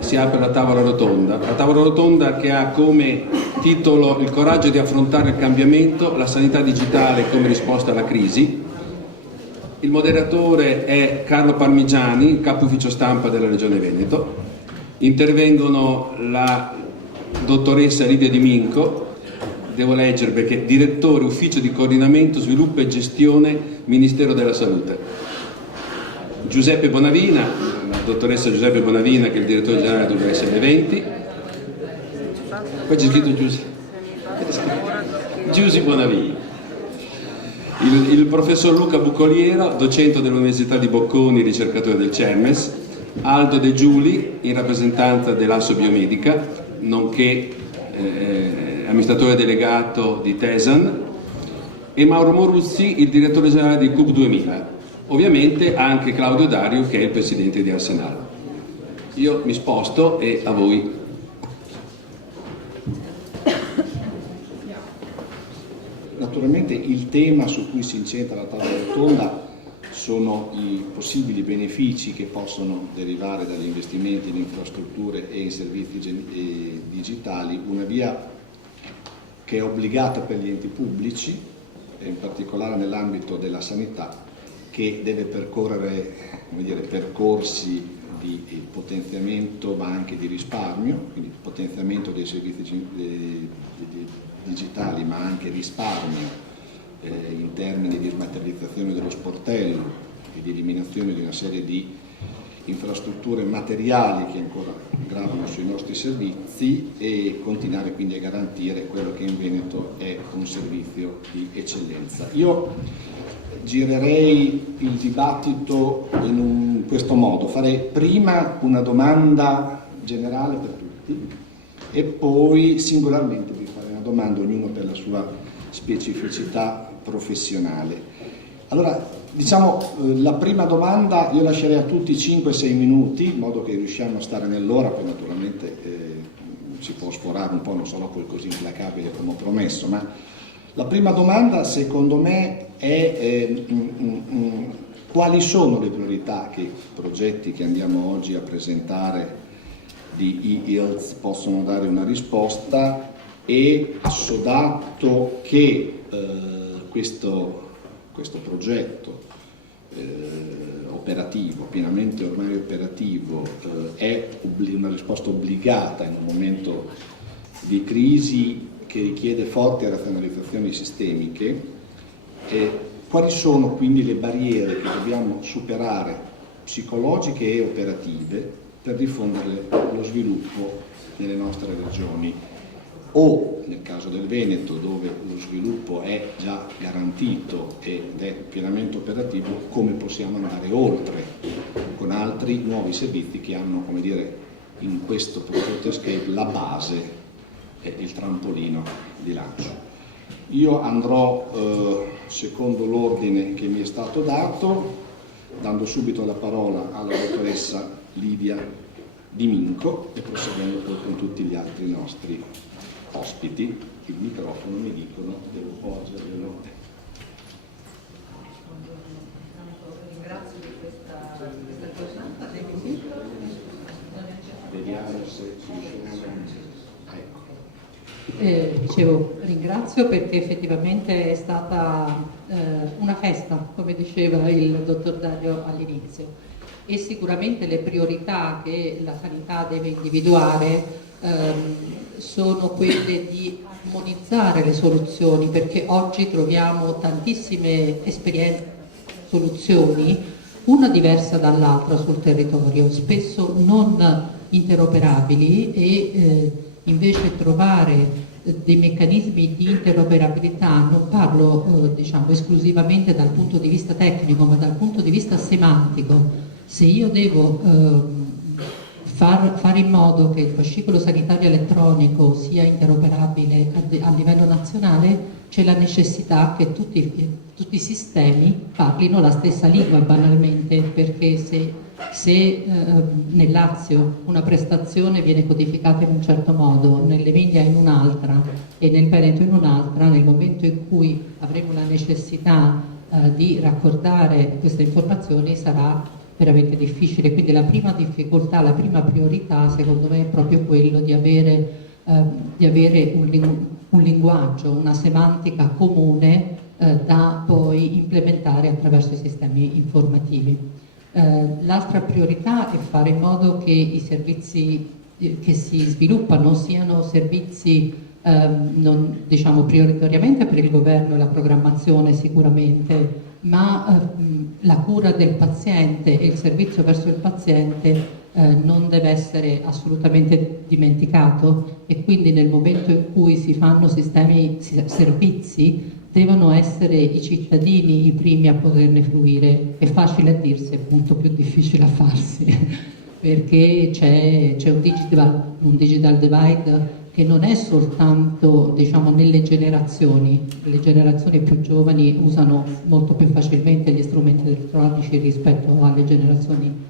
Si apre la tavola rotonda che ha come titolo "Il coraggio di affrontare il cambiamento, la sanità digitale come risposta alla crisi". Il moderatore è Carlo Parmigiani, capo ufficio stampa della Regione Veneto. Intervengono la dottoressa Lidia Di Minco, devo leggere perché direttore ufficio di coordinamento, sviluppo e gestione, Ministero della Salute. Giuseppe Bonavina, la dottoressa Giuseppe Bonavina, che è il direttore generale dovrebbe essere eventi. Poi c'è scritto Giusi Bonavina. Il professor Luca Bucoliero, docente dell'Università di Bocconi, ricercatore del CERMES. Aldo De Giuli, in rappresentanza dell'Asso Biomedica, nonché amministratore delegato di Tesan. E Mauro Moruzzi, il direttore generale di CUB 2000. Ovviamente anche Claudio Dario, che è il presidente di Arsenal. Io mi sposto e a voi. Naturalmente il tema su cui si incentra la tavola rotonda sono i possibili benefici che possono derivare dagli investimenti in infrastrutture e in servizi digitali, una via che è obbligata per gli enti pubblici, in particolare nell'ambito della sanità, che deve percorrere, percorsi di potenziamento ma anche di risparmio, quindi potenziamento dei servizi digitali ma anche risparmio in termini di smaterializzazione dello sportello e di eliminazione di una serie di infrastrutture materiali che ancora gravano sui nostri servizi, e continuare quindi a garantire quello che in Veneto è un servizio di eccellenza. Io girerei il dibattito in questo modo: farei prima una domanda generale per tutti e poi singolarmente vi farei una domanda, ognuno per la sua specificità professionale. Allora, la prima domanda io lascerei a tutti 5-6 minuti, in modo che riusciamo a stare nell'ora, poi naturalmente si può sforare un po', non sarò poi così implacabile come ho promesso, ma la prima domanda secondo me è quali sono le priorità che i progetti che andiamo oggi a presentare di e-health possono dare una risposta, e assodato che questo progetto operativo, pienamente ormai operativo, è una risposta obbligata in un momento di crisi che richiede forti razionalizzazioni sistemiche, quali sono quindi le barriere che dobbiamo superare, psicologiche e operative, per diffondere lo sviluppo nelle nostre regioni, o nel caso del Veneto, dove lo sviluppo è già garantito ed è pienamente operativo, come possiamo andare oltre con altri nuovi servizi che hanno, come dire, in questo progetto Escape la base, il trampolino di lancio. Io andrò secondo l'ordine che mi è stato dato, dando subito la parola alla dottoressa Lidia Di Minco e proseguendo poi con tutti gli altri nostri ospiti. Il microfono, mi dicono, devo porgerlo. Ringrazio di questa giornata. Vediamo se Dicevo, ringrazio perché effettivamente è stata una festa, come diceva il dottor Dario all'inizio, e sicuramente le priorità che la sanità deve individuare sono quelle di armonizzare le soluzioni, perché oggi troviamo tantissime esperienze, soluzioni, una diversa dall'altra sul territorio, spesso non interoperabili, e invece trovare dei meccanismi di interoperabilità, non parlo esclusivamente dal punto di vista tecnico, ma dal punto di vista semantico. Se io devo fare in modo che il fascicolo sanitario elettronico sia interoperabile a livello nazionale, c'è la necessità che tutti i sistemi parlino la stessa lingua banalmente, perché se nel Lazio una prestazione viene codificata in un certo modo, nell'Emilia in un'altra e nel Veneto in un'altra, nel momento in cui avremo la necessità di raccordare queste informazioni sarà veramente difficile. Quindi la prima difficoltà, la prima priorità secondo me è proprio quello di avere un linguaggio, una semantica comune da poi implementare attraverso i sistemi informativi. L'altra priorità è fare in modo che i servizi che si sviluppano siano servizi non, diciamo, prioritariamente per il governo e la programmazione sicuramente, ma la cura del paziente e il servizio verso il paziente non deve essere assolutamente dimenticato, e quindi nel momento in cui si fanno servizi devono essere i cittadini i primi a poterne fruire. È facile a dirsi, è molto più difficile a farsi perché c'è un digital divide che non è soltanto, diciamo, nelle generazioni. Le generazioni più giovani usano molto più facilmente gli strumenti elettronici rispetto alle generazioni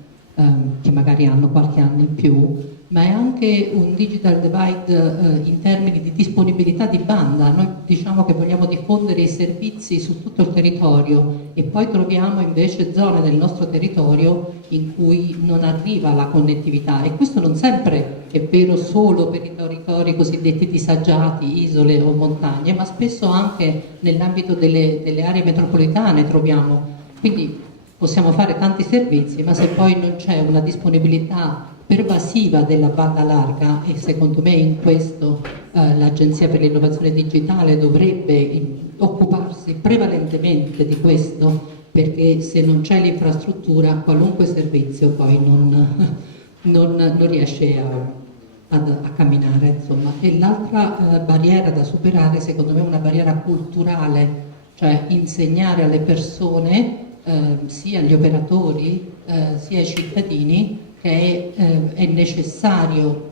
che magari hanno qualche anno in più, ma è anche un digital divide in termini di disponibilità di banda. Noi diciamo che vogliamo diffondere i servizi su tutto il territorio e poi troviamo invece zone del nostro territorio in cui non arriva la connettività, e questo non sempre è vero solo per i territori cosiddetti disagiati, isole o montagne, ma spesso anche nell'ambito delle aree metropolitane troviamo. Quindi possiamo fare tanti servizi, ma se poi non c'è una disponibilità pervasiva della banda larga, e secondo me in questo l'Agenzia per l'innovazione digitale dovrebbe occuparsi prevalentemente di questo, perché se non c'è l'infrastruttura qualunque servizio poi non riesce a camminare, insomma. E l'altra barriera da superare secondo me è una barriera culturale, cioè insegnare alle persone, sia agli operatori sia ai cittadini, che è necessario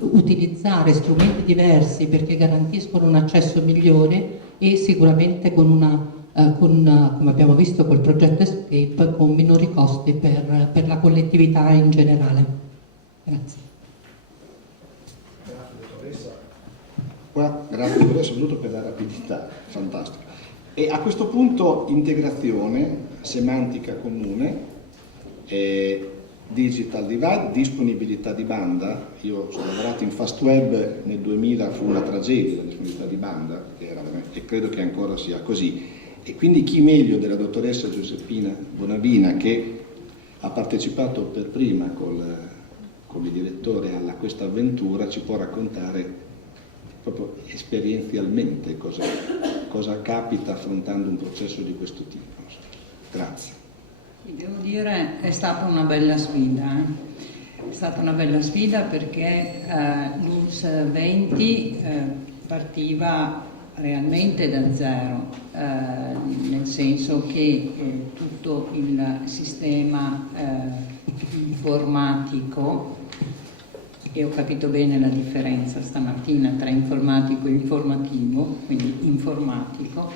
utilizzare strumenti diversi perché garantiscono un accesso migliore, e sicuramente come abbiamo visto col progetto Escape, con minori costi per la collettività in generale. Grazie. Grazie dottoressa, soprattutto per la rapidità, fantastica. E a questo punto integrazione, semantica comune, digital divide, disponibilità di banda. Io ho lavorato in Fast Web nel 2000, fu una tragedia la disponibilità di banda, e credo che ancora sia così. E quindi chi meglio della dottoressa Giuseppina Bonavina, che ha partecipato per prima come direttore a questa avventura, ci può raccontare proprio esperienzialmente cosa capita affrontando un processo di questo tipo. Grazie. Devo dire, è stata una bella sfida. È stata una bella sfida perché l'ULSS 20 partiva realmente da zero, nel senso che tutto il sistema informatico, e ho capito bene la differenza stamattina tra informatico e informativo, quindi informatico,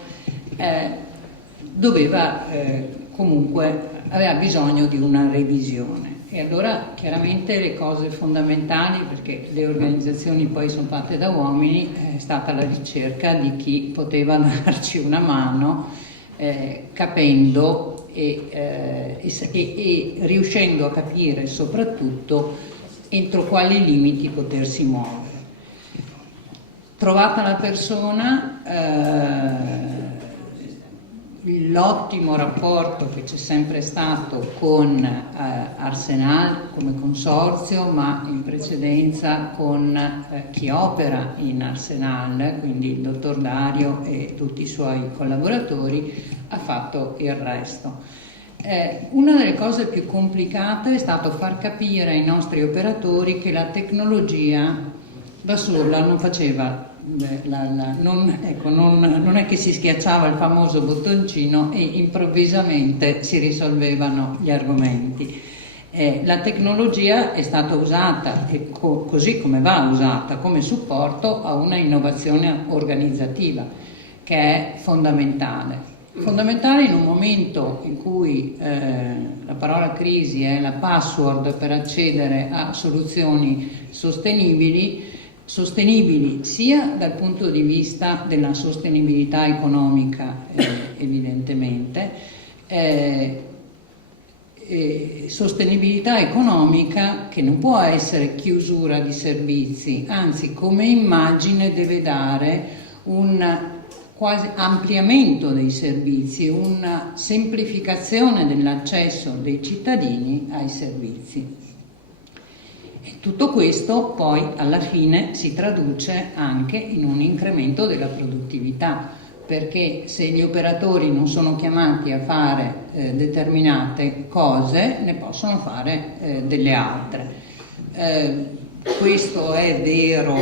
aveva bisogno di una revisione. E allora chiaramente le cose fondamentali, perché le organizzazioni poi sono fatte da uomini, è stata la ricerca di chi poteva darci una mano, capendo e riuscendo a capire soprattutto entro quali limiti potersi muovere. Trovata la persona, l'ottimo rapporto che c'è sempre stato con Arsenal come consorzio, ma in precedenza con chi opera in Arsenal, quindi il dottor Dario e tutti i suoi collaboratori, ha fatto il resto. Una delle cose più complicate è stato far capire ai nostri operatori che la tecnologia da sola non faceva, non è che si schiacciava il famoso bottoncino e improvvisamente si risolvevano gli argomenti. La tecnologia è stata usata, e così come va usata, come supporto a una innovazione organizzativa che è fondamentale. Fondamentale in un momento in cui la parola crisi è la password per accedere a soluzioni sostenibili sia dal punto di vista della sostenibilità economica, evidentemente, sostenibilità economica che non può essere chiusura di servizi, anzi come immagine deve dare un quasi ampliamento dei servizi, una semplificazione dell'accesso dei cittadini ai servizi. E tutto questo poi alla fine si traduce anche in un incremento della produttività, perché se gli operatori non sono chiamati a fare determinate cose, ne possono fare delle altre. Questo è vero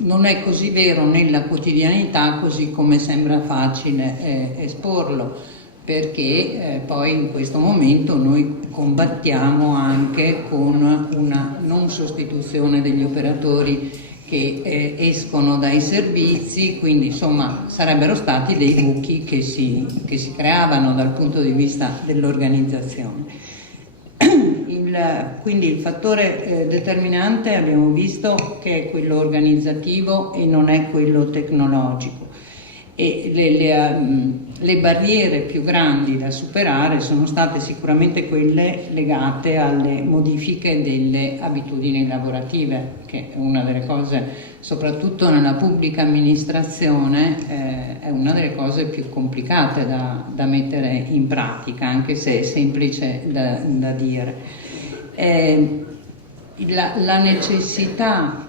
non è così vero nella quotidianità, così come sembra facile esporlo, perché poi in questo momento noi combattiamo anche con una non sostituzione degli operatori che escono dai servizi, quindi insomma sarebbero stati dei buchi che si creavano dal punto di vista dell'organizzazione. Quindi il fattore determinante abbiamo visto che è quello organizzativo e non è quello tecnologico, e le barriere più grandi da superare sono state sicuramente quelle legate alle modifiche delle abitudini lavorative, che è una delle cose, soprattutto nella pubblica amministrazione, è una delle cose più complicate da mettere in pratica, anche se è semplice da dire. La necessità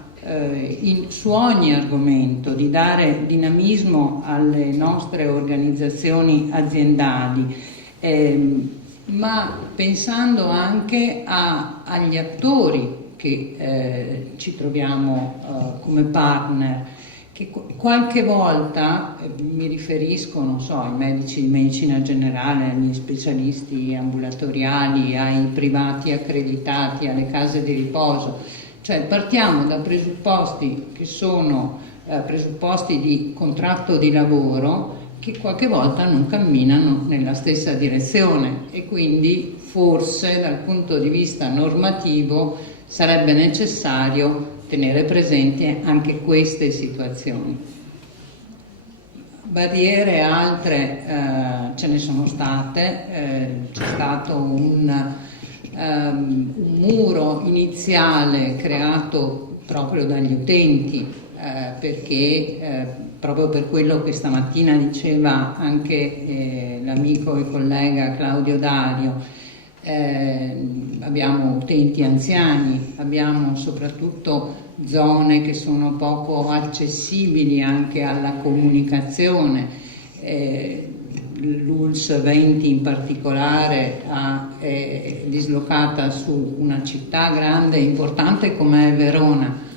su ogni argomento di dare dinamismo alle nostre organizzazioni aziendali, ma pensando anche agli attori che ci troviamo come partner, che qualche volta mi riferisco, non so, ai medici di medicina generale, agli specialisti ambulatoriali, ai privati accreditati, alle case di riposo, cioè partiamo da presupposti che sono presupposti di contratto di lavoro che qualche volta non camminano nella stessa direzione, e quindi forse dal punto di vista normativo sarebbe necessario tenere presenti anche queste situazioni. Barriere altre ce ne sono state, c'è stato un muro iniziale creato proprio dagli utenti, perché proprio per quello che stamattina diceva anche l'amico e collega Claudio Dario, abbiamo utenti anziani, abbiamo soprattutto zone che sono poco accessibili anche alla comunicazione. L'ULS 20 in particolare è dislocata su una città grande e importante come è Verona,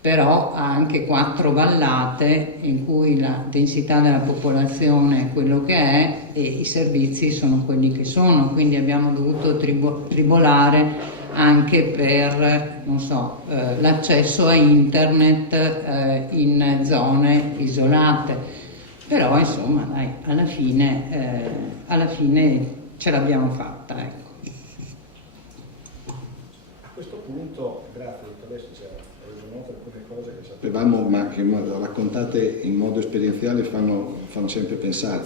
però ha anche 4 vallate in cui la densità della popolazione è quello che è e i servizi sono quelli che sono, quindi abbiamo dovuto tribolare anche per, non so, l'accesso a internet in zone isolate, però insomma dai, alla fine ce l'abbiamo fatta, ecco. A questo punto, grazie, adesso c'è alcune cose che sapevamo, ma che raccontate in modo esperienziale fanno sempre pensare.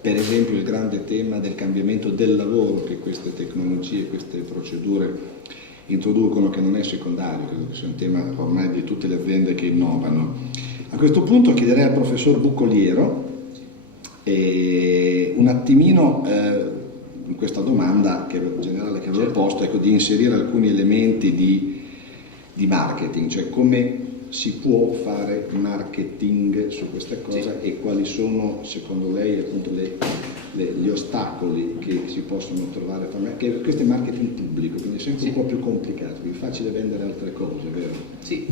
Per esempio il grande tema del cambiamento del lavoro che queste tecnologie, queste procedure introducono, che non è secondario, credo che sia un tema ormai di tutte le aziende che innovano. A questo punto chiederei al professor Buccoliero un attimino in questa domanda generale che avevo posto, ecco, di inserire alcuni elementi di marketing, cioè come si può fare marketing su questa cosa e quali sono secondo lei appunto gli ostacoli che si possono trovare, che questo è marketing pubblico, quindi è sempre un po' più complicato, più facile vendere altre cose, vero? Sì,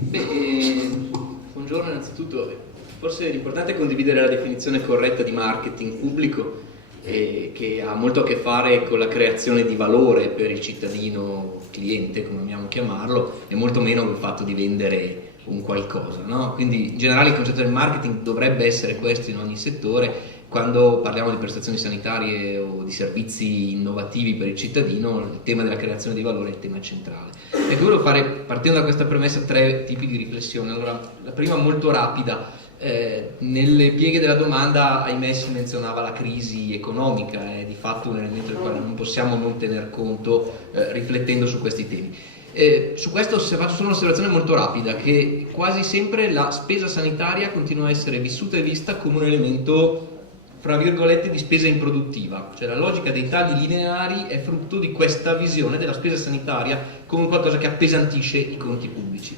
buongiorno innanzitutto. Forse l'importante è condividere la definizione corretta di marketing pubblico, che ha molto a che fare con la creazione di valore per il cittadino cliente, come amiamo chiamarlo, e molto meno col fatto di vendere un qualcosa, no? Quindi in generale il concetto del marketing dovrebbe essere questo in ogni settore. Quando parliamo di prestazioni sanitarie o di servizi innovativi per il cittadino, il tema della creazione di valore è il tema centrale. E volevo fare, partendo da questa premessa, 3 tipi di riflessione. Allora, la prima molto rapida. Nelle pieghe della domanda, ahimè, si menzionava la crisi economica, è di fatto un elemento del quale non possiamo non tener conto riflettendo su questi temi. Su questo faccio un'osservazione molto rapida, che quasi sempre la spesa sanitaria continua a essere vissuta e vista come un elemento, fra virgolette, di spesa improduttiva, cioè la logica dei tagli lineari è frutto di questa visione della spesa sanitaria come qualcosa che appesantisce i conti pubblici.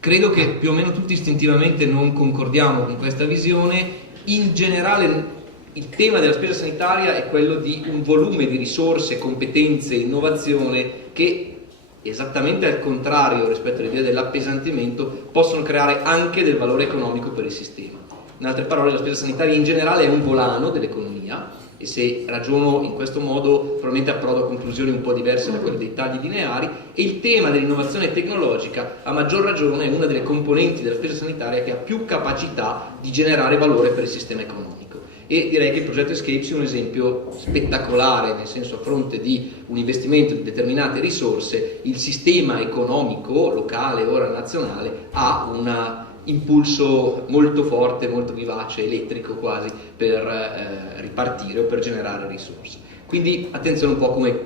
Credo che più o meno tutti istintivamente non concordiamo con questa visione. In generale il tema della spesa sanitaria è quello di un volume di risorse, competenze, innovazione che, esattamente al contrario rispetto all'idea dell'appesantimento, possono creare anche del valore economico per il sistema. In altre parole, la spesa sanitaria in generale è un volano dell'economia, e se ragiono in questo modo probabilmente approdo a conclusioni un po' diverse da quelle dei tagli lineari, e il tema dell'innovazione tecnologica a maggior ragione è una delle componenti della spesa sanitaria che ha più capacità di generare valore per il sistema economico. E direi che il progetto Escape sia un esempio spettacolare, nel senso, a fronte di un investimento di determinate risorse, il sistema economico locale, ora nazionale, ha un impulso molto forte, molto vivace, elettrico quasi, per ripartire o per generare risorse. Quindi attenzione un po' come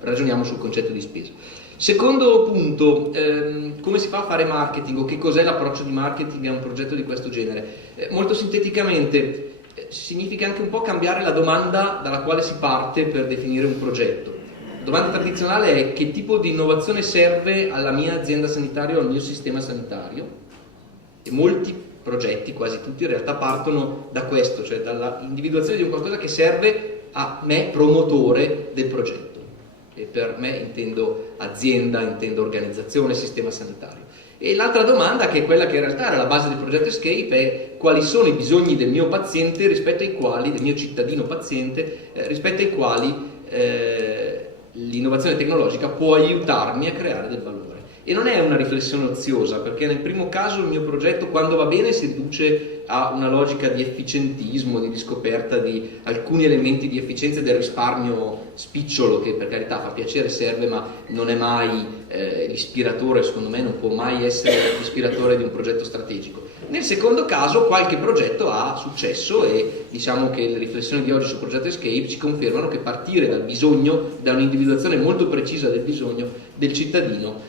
ragioniamo sul concetto di spesa. Secondo punto, come si fa a fare marketing, o che cos'è l'approccio di marketing a un progetto di questo genere? Molto sinteticamente significa anche un po' cambiare la domanda dalla quale si parte per definire un progetto. La domanda tradizionale è: che tipo di innovazione serve alla mia azienda sanitaria o al mio sistema sanitario? E molti progetti, quasi tutti in realtà, partono da questo, cioè dalla individuazione di un qualcosa che serve a me, promotore del progetto. E per me intendo azienda, intendo organizzazione, sistema sanitario. E l'altra domanda, che è quella che in realtà era la base del progetto Escape, è: quali sono i bisogni del mio paziente rispetto ai quali, del mio cittadino paziente, rispetto ai quali l'innovazione tecnologica può aiutarmi a creare del valore. E non è una riflessione oziosa, perché nel primo caso il mio progetto, quando va bene, si riduce a una logica di efficientismo, di riscoperta di alcuni elementi di efficienza e del risparmio spicciolo, che per carità fa piacere, serve, ma non è mai l'ispiratore, secondo me non può mai essere l'ispiratore di un progetto strategico. Nel secondo caso qualche progetto ha successo, e diciamo che le riflessioni di oggi sul progetto Escape ci confermano che partire dal bisogno, da un'individuazione molto precisa del bisogno del cittadino,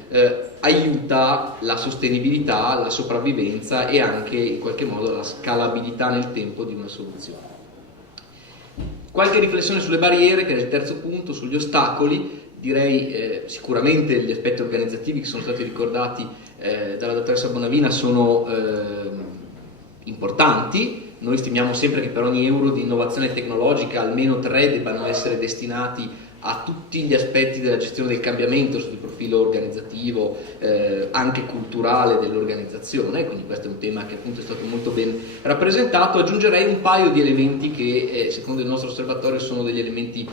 aiuta la sostenibilità, la sopravvivenza e anche in qualche modo la scalabilità nel tempo di una soluzione. Qualche riflessione sulle barriere, che è il terzo punto, sugli ostacoli. Direi sicuramente gli aspetti organizzativi che sono stati ricordati dalla dottoressa Bonavina sono importanti. Noi stimiamo sempre che per ogni euro di innovazione tecnologica almeno 3 debbano essere destinati a tutti gli aspetti della gestione del cambiamento sul profilo organizzativo, anche culturale dell'organizzazione, quindi questo è un tema che appunto è stato molto ben rappresentato. Aggiungerei un paio di elementi che secondo il nostro osservatorio sono degli elementi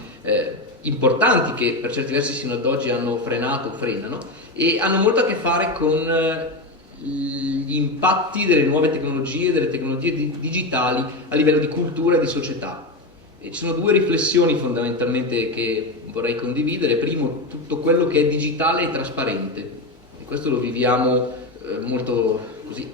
importanti, che per certi versi sino ad oggi hanno frenato o frenano, e hanno molto a che fare con gli impatti delle nuove tecnologie, delle tecnologie digitali a livello di cultura e di società. E ci sono 2 riflessioni fondamentalmente che vorrei condividere. Primo, tutto quello che è digitale e trasparente, e questo lo viviamo molto così,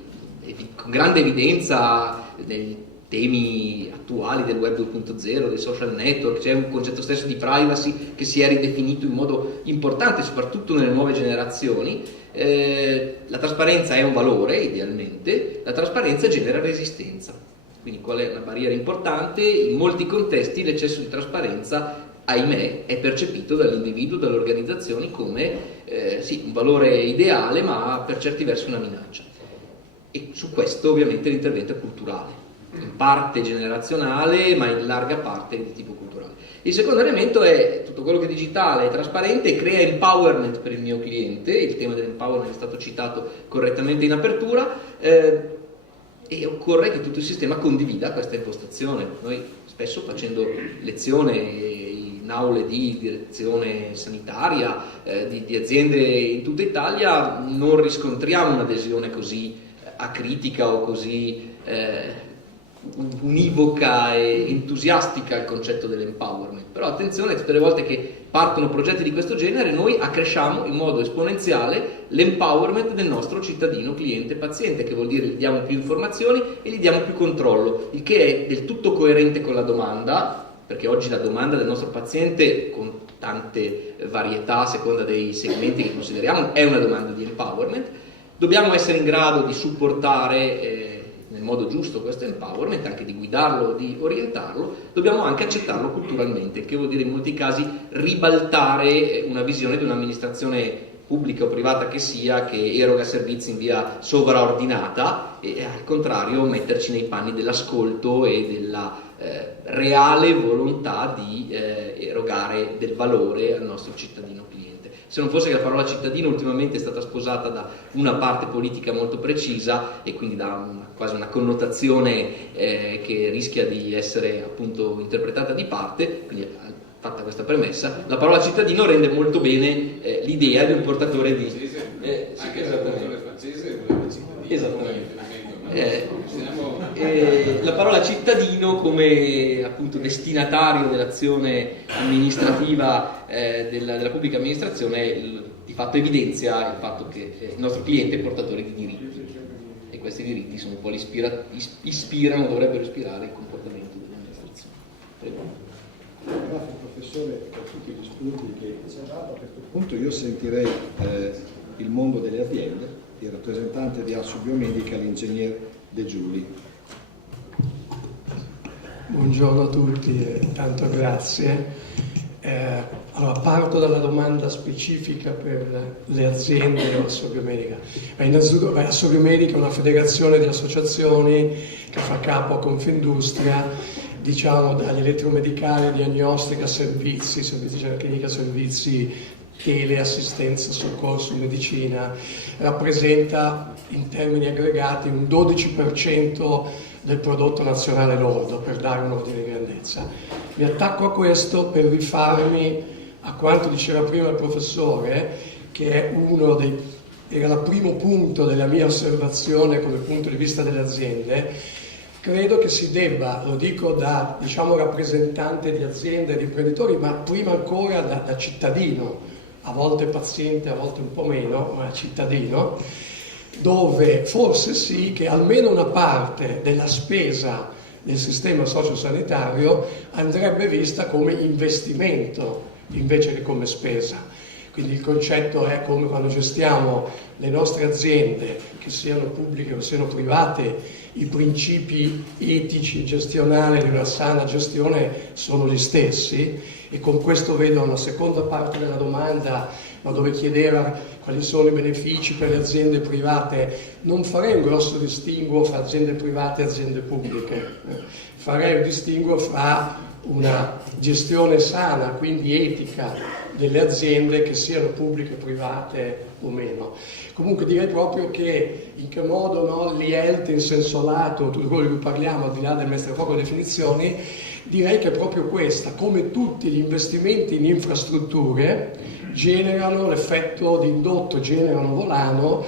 con grande evidenza nei temi attuali del web 2.0, dei social network. C'è un concetto stesso di privacy che si è ridefinito in modo importante, soprattutto nelle nuove generazioni. La trasparenza è un valore, idealmente. La trasparenza genera resistenza. Quindi qual è una barriera importante? In molti contesti l'eccesso di trasparenza, ahimè, è percepito dall'individuo, dalle organizzazioni come sì, un valore ideale, ma per certi versi una minaccia. E su questo ovviamente l'intervento è culturale, in parte generazionale, ma in larga parte di tipo culturale. Il secondo elemento è tutto quello che è digitale e trasparente e crea empowerment per il mio cliente. Il tema dell'empowerment è stato citato correttamente in apertura. e occorre che tutto il sistema condivida questa impostazione. Noi spesso, facendo lezione in aule di direzione sanitaria di aziende in tutta Italia, non riscontriamo un'adesione così acritica o così univoca e entusiastica al concetto dell'empowerment. Però attenzione, tutte le volte che partono progetti di questo genere noi accresciamo in modo esponenziale l'empowerment del nostro cittadino, cliente, paziente, che vuol dire gli diamo più informazioni e gli diamo più controllo, il che è del tutto coerente con la domanda, perché oggi la domanda del nostro paziente, con tante varietà a seconda dei segmenti che consideriamo, è una domanda di empowerment. Dobbiamo essere in grado di supportare nel modo giusto questo empowerment, anche di guidarlo, di orientarlo. Dobbiamo anche accettarlo culturalmente, che vuol dire in molti casi ribaltare una visione di un'amministrazione pubblica o privata che sia, che eroga servizi in via sovraordinata, e al contrario metterci nei panni dell'ascolto e della reale volontà di erogare del valore al nostro cittadino cliente. Se non fosse che la parola cittadino ultimamente è stata sposata da una parte politica molto precisa e quindi da quasi una connotazione che rischia di essere appunto interpretata di parte, quindi fatta questa premessa, la parola cittadino rende molto bene l'idea di un portatore di... Anche la traduzione francese voleva cittadino. Esattamente. La parola cittadino come appunto destinatario dell'azione amministrativa della pubblica amministrazione di fatto evidenzia il fatto che il nostro cliente è portatore di diritti e questi diritti sono un po' ispirano, dovrebbero ispirare il comportamento dell'amministrazione. Prego. Grazie professore per tutti gli spunti che ci ha dato. A questo punto io sentirei il mondo delle aziende, il rappresentante di Assu Biomedica, l'ingegner De Giuli. Buongiorno a tutti e tanto grazie. Allora, parto dalla domanda specifica per le aziende o Assu Biomedica. Innanzitutto, Assu Biomedica è una federazione di associazioni che fa capo a Confindustria, diciamo dagli elettromedicali, diagnostica, servizi di clinica, servizi, teleassistenza, soccorso, medicina, rappresenta in termini aggregati un 12% del prodotto nazionale lordo, per dare un ordine di grandezza. Mi attacco a questo per rifarmi a quanto diceva prima il professore, che è era il primo punto della mia osservazione come punto di vista delle aziende. Credo che si debba, lo dico da rappresentante di aziende e di imprenditori, ma prima ancora da cittadino, a volte paziente, a volte un po' meno, ma cittadino, dove forse sì che almeno una parte della spesa del sistema sociosanitario andrebbe vista come investimento invece che come spesa. Quindi il concetto è come quando gestiamo le nostre aziende, che siano pubbliche o siano private, i principi etici e gestionali di una sana gestione sono gli stessi, e con questo vedo una seconda parte della domanda, ma dove chiedeva quali sono i benefici per le aziende private. Non farei un grosso distinguo fra aziende private e aziende pubbliche, farei un distinguo fra una gestione sana, quindi etica, delle aziende, che siano pubbliche, private o meno. Comunque direi proprio che in che modo l'IELT in senso lato, tutto quello di cui parliamo, al di là del mestiere delle definizioni, direi che è proprio questa: come tutti gli investimenti in infrastrutture generano l'effetto di indotto, generano volano,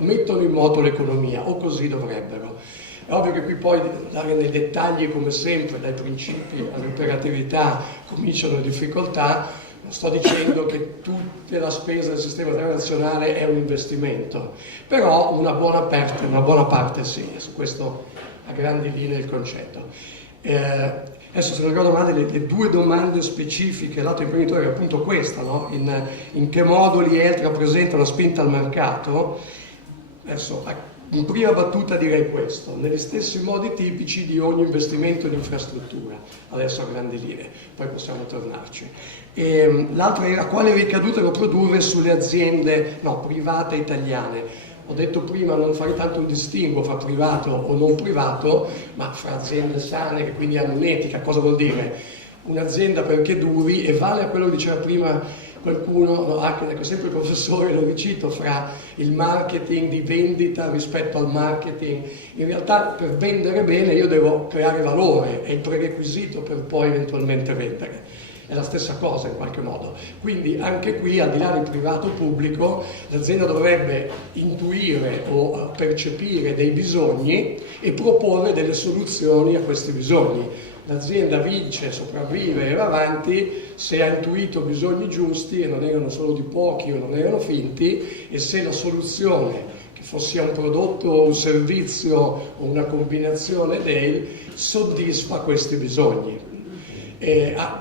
mettono in moto l'economia, o così dovrebbero. È ovvio che qui poi andare nei dettagli, come sempre, dai principi all'operatività cominciano le difficoltà. Non sto dicendo che tutta la spesa del sistema nazionale è un investimento, però una buona parte sì, su questo a grandi linee il concetto. Adesso, se non ricordo male, le due domande specifiche lato imprenditore è appunto questa, no? In che modo l'IELT rappresenta una spinta al mercato. Adesso, in prima battuta direi questo: negli stessi modi tipici di ogni investimento in infrastruttura, adesso a grandi linee, poi possiamo tornarci. L'altra era quale ricadute lo produrre sulle aziende private italiane. Ho detto prima, non farei tanto un distinguo fra privato o non privato, ma fra aziende sane che quindi hanno un'etica. Cosa vuol dire? Un'azienda perché duri, e vale a quello che diceva prima qualcuno, no, anche ecco, sempre il professore lo ricito, fra il marketing di vendita rispetto al marketing. In realtà per vendere bene io devo creare valore, è il prerequisito per poi eventualmente vendere. È la stessa cosa in qualche modo. Quindi anche qui, al di là del privato pubblico, l'azienda dovrebbe intuire o percepire dei bisogni e proporre delle soluzioni a questi bisogni. L'azienda vince, sopravvive e va avanti se ha intuito bisogni giusti e non erano solo di pochi o non erano finti, e se la soluzione, che fosse un prodotto o un servizio o una combinazione soddisfa questi bisogni.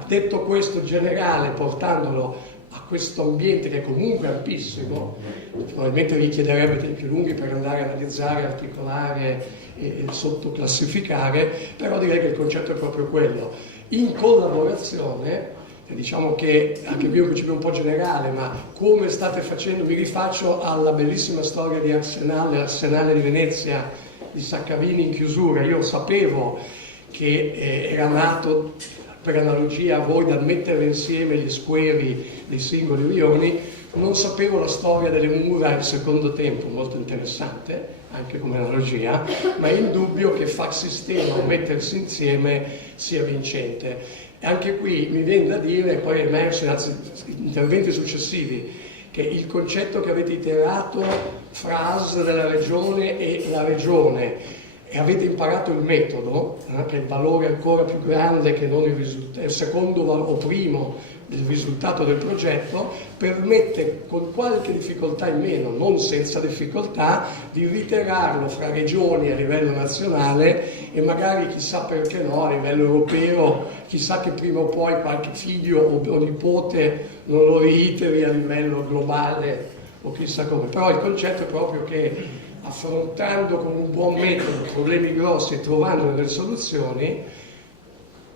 Detto questo generale, portandolo a questo ambiente che è comunque ampissimo, probabilmente richiederebbe tempi più lunghi per andare a analizzare, articolare e sottoclassificare, però direi che il concetto è proprio quello. In collaborazione, diciamo che anche qui è un principio un po' generale, ma come state facendo, mi rifaccio alla bellissima storia di Arsenale di Venezia, di Saccavini in chiusura. Io sapevo che era nato, per analogia a voi, dal mettere insieme gli squeri dei singoli rioni. Non sapevo la storia delle mura in secondo tempo, molto interessante anche come analogia, ma è indubbio che far sistema o mettersi insieme sia vincente. E anche qui mi viene da dire, poi è emerso in interventi successivi, che il concetto che avete iterato fra ASL della regione e la regione, e avete imparato il metodo, che è il valore ancora più grande che non il secondo o primo del risultato del progetto, permette con qualche difficoltà in meno, non senza difficoltà, di riterarlo fra regioni a livello nazionale e magari, chissà perché no, a livello europeo, chissà che prima o poi qualche figlio o nipote non lo reiteri a livello globale o chissà come. Però il concetto è proprio che affrontando con un buon metodo problemi grossi e trovando delle soluzioni,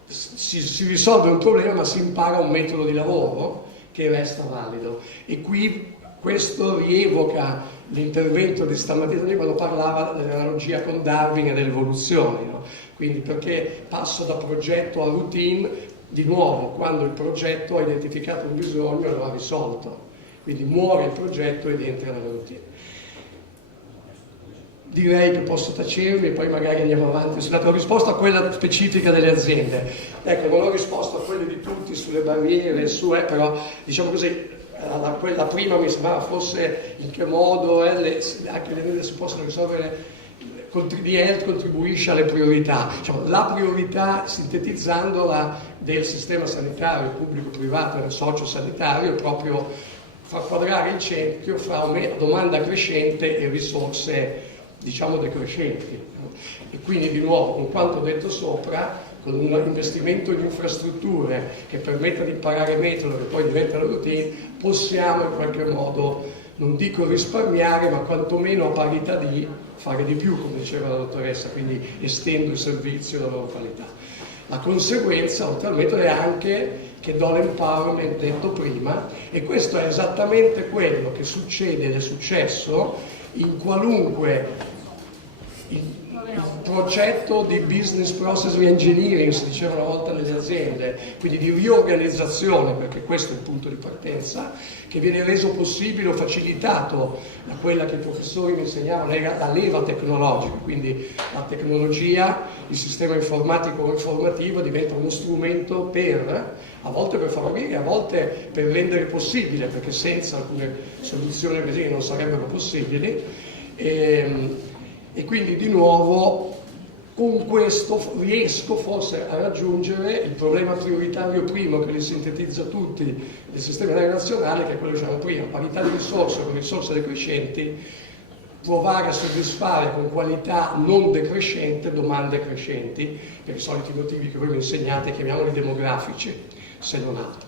si risolve un problema, ma si impara un metodo di lavoro che resta valido. E qui questo rievoca l'intervento di stamattina quando parlava dell'analogia con Darwin e dell'evoluzione, no? Quindi perché passo da progetto a routine, di nuovo, quando il progetto ha identificato un bisogno e lo ha risolto. Quindi muore il progetto ed entra nella routine. Direi che posso tacermi e poi magari andiamo avanti. Ho risposto a quella specifica delle aziende. Ecco, non ho risposto a quelle di tutti sulle barriere, però diciamo così, quella prima mi sembrava fosse in che modo anche le aziende si possono risolvere, DL contribuisce alle priorità. Diciamo, la priorità, sintetizzandola, del sistema sanitario pubblico-privato e socio-sanitario è proprio far quadrare il cerchio fra una domanda crescente e risorse, diciamo, decrescenti. E quindi di nuovo, con quanto detto sopra, con un investimento in infrastrutture che permetta di imparare metodo che poi diventa la routine, possiamo in qualche modo, non dico risparmiare, ma quantomeno a parità di fare di più, come diceva la dottoressa, quindi estendo il servizio e la loro qualità. La conseguenza, oltre al metodo, è anche che do l'empowerment detto prima, e questo è esattamente quello che succede ed è successo in qualunque progetto di business process reengineering, si diceva una volta nelle aziende, quindi di riorganizzazione, perché questo è il punto di partenza, che viene reso possibile o facilitato da quella che i professori mi insegnavano, la leva tecnologica, quindi la tecnologia, il sistema informatico o informativo diventa uno strumento a volte per favorire, a volte per rendere possibile, perché senza alcune soluzioni così non sarebbero possibili. E quindi di nuovo con questo riesco forse a raggiungere il problema prioritario primo che li sintetizza tutti del sistema nazionale, che è quello che dicevamo prima, parità di risorse con risorse decrescenti, provare a soddisfare con qualità non decrescente domande crescenti, per i soliti motivi che voi mi insegnate, chiamiamoli demografici, se non altro.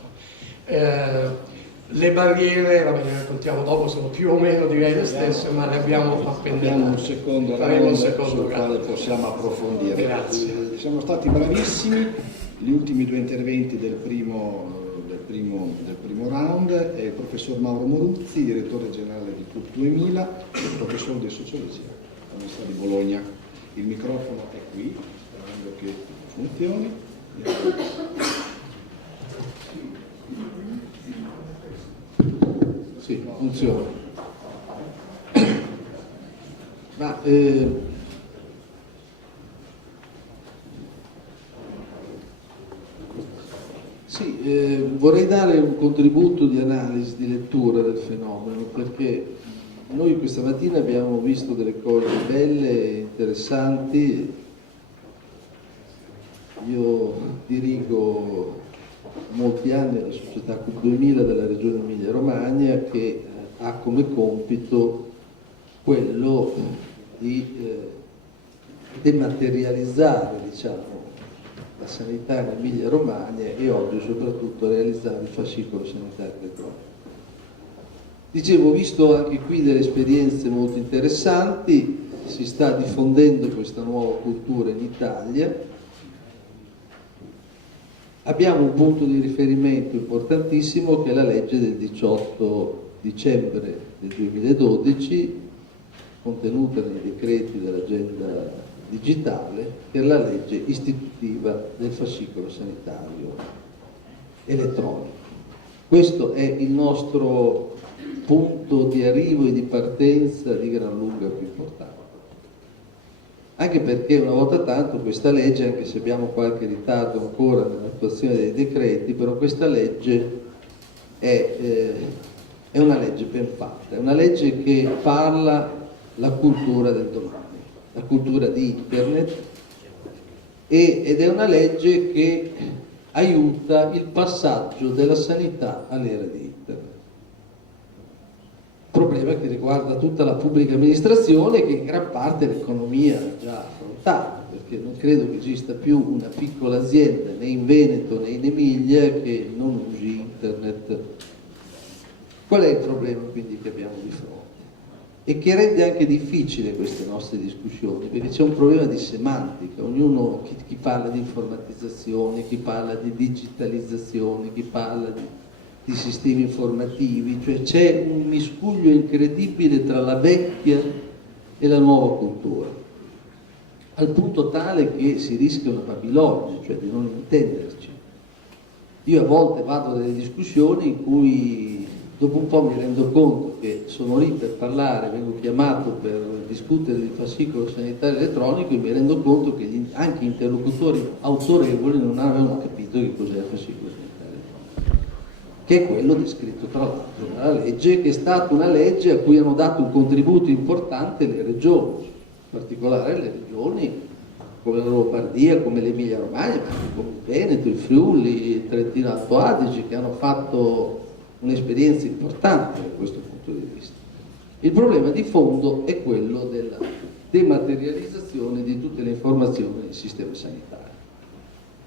Le barriere, va bene, le raccontiamo dopo, sono più o meno direi le stesse, ma le abbiamo appena. Un secondo round sul quale possiamo approfondire. Grazie. Siamo stati bravissimi, gli ultimi due interventi del primo round è il professor Mauro Moruzzi, direttore generale di CUP 2000 e professore di sociologia all'Università di Bologna. Il microfono è qui, sperando che funzioni. Sì, funziona. Ma, sì, vorrei dare un contributo di analisi, di lettura del fenomeno, perché noi questa mattina abbiamo visto delle cose belle e interessanti. Io dirigo molti anni la società Cub 2000 della regione Emilia-Romagna, che ha come compito quello di dematerializzare, diciamo, la sanità in Emilia-Romagna e oggi soprattutto realizzare il fascicolo sanitario elettronico. Dicevo, ho visto anche qui delle esperienze molto interessanti, si sta diffondendo questa nuova cultura in Italia. Abbiamo un punto di riferimento importantissimo che è la legge del 18 dicembre del 2012, contenuta nei decreti dell'agenda digitale, che è la legge istitutiva del fascicolo sanitario elettronico. Questo è il nostro punto di arrivo e di partenza di gran lunga più importante. Anche perché una volta tanto questa legge, anche se abbiamo qualche ritardo ancora nell'attuazione dei decreti, però questa legge è una legge ben fatta, è una legge che parla la cultura del domani, la cultura di internet, ed è una legge che aiuta il passaggio della sanità all'era di internet. Problema che riguarda tutta la pubblica amministrazione, che in gran parte l'economia ha già affrontato, perché non credo che esista più una piccola azienda né in Veneto né in Emilia che non usi internet. Qual è il problema quindi che abbiamo di fronte? E che rende anche difficile queste nostre discussioni, perché c'è un problema di semantica, ognuno, chi parla di informatizzazione, chi parla di digitalizzazione, chi parla di sistemi informativi, cioè c'è un miscuglio incredibile tra la vecchia e la nuova cultura, al punto tale che si rischia una Babilonia, cioè di non intenderci. Io a volte vado a delle discussioni in cui dopo un po' mi rendo conto che sono lì per parlare, vengo chiamato per discutere di fascicolo sanitario elettronico e mi rendo conto che anche interlocutori autorevoli non avevano capito che cos'è il fascicolo sanitario elettronico, che è quello descritto tra l'altro nella legge, che è stata una legge a cui hanno dato un contributo importante le regioni, in particolare le regioni come la Lombardia, come l'Emilia Romagna, come il Veneto, il Friuli, il Trentino Alto Adige, che hanno fatto un'esperienza importante da questo punto di vista. Il problema di fondo è quello della dematerializzazione di tutte le informazioni del sistema sanitario.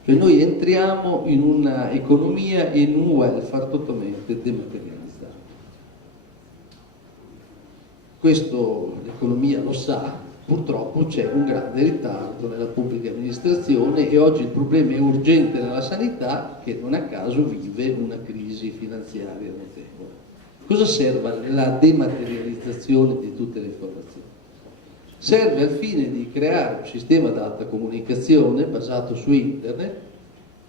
Cioè noi entriamo in una economia e in un welfare totalmente dematerializzato. Questo l'economia lo sa, purtroppo c'è un grande ritardo nella pubblica amministrazione e oggi il problema è urgente nella sanità, che non a caso vive una crisi finanziaria notevole. Cosa serve la dematerializzazione di tutte le informazioni? Serve al fine di creare un sistema di alta comunicazione basato su internet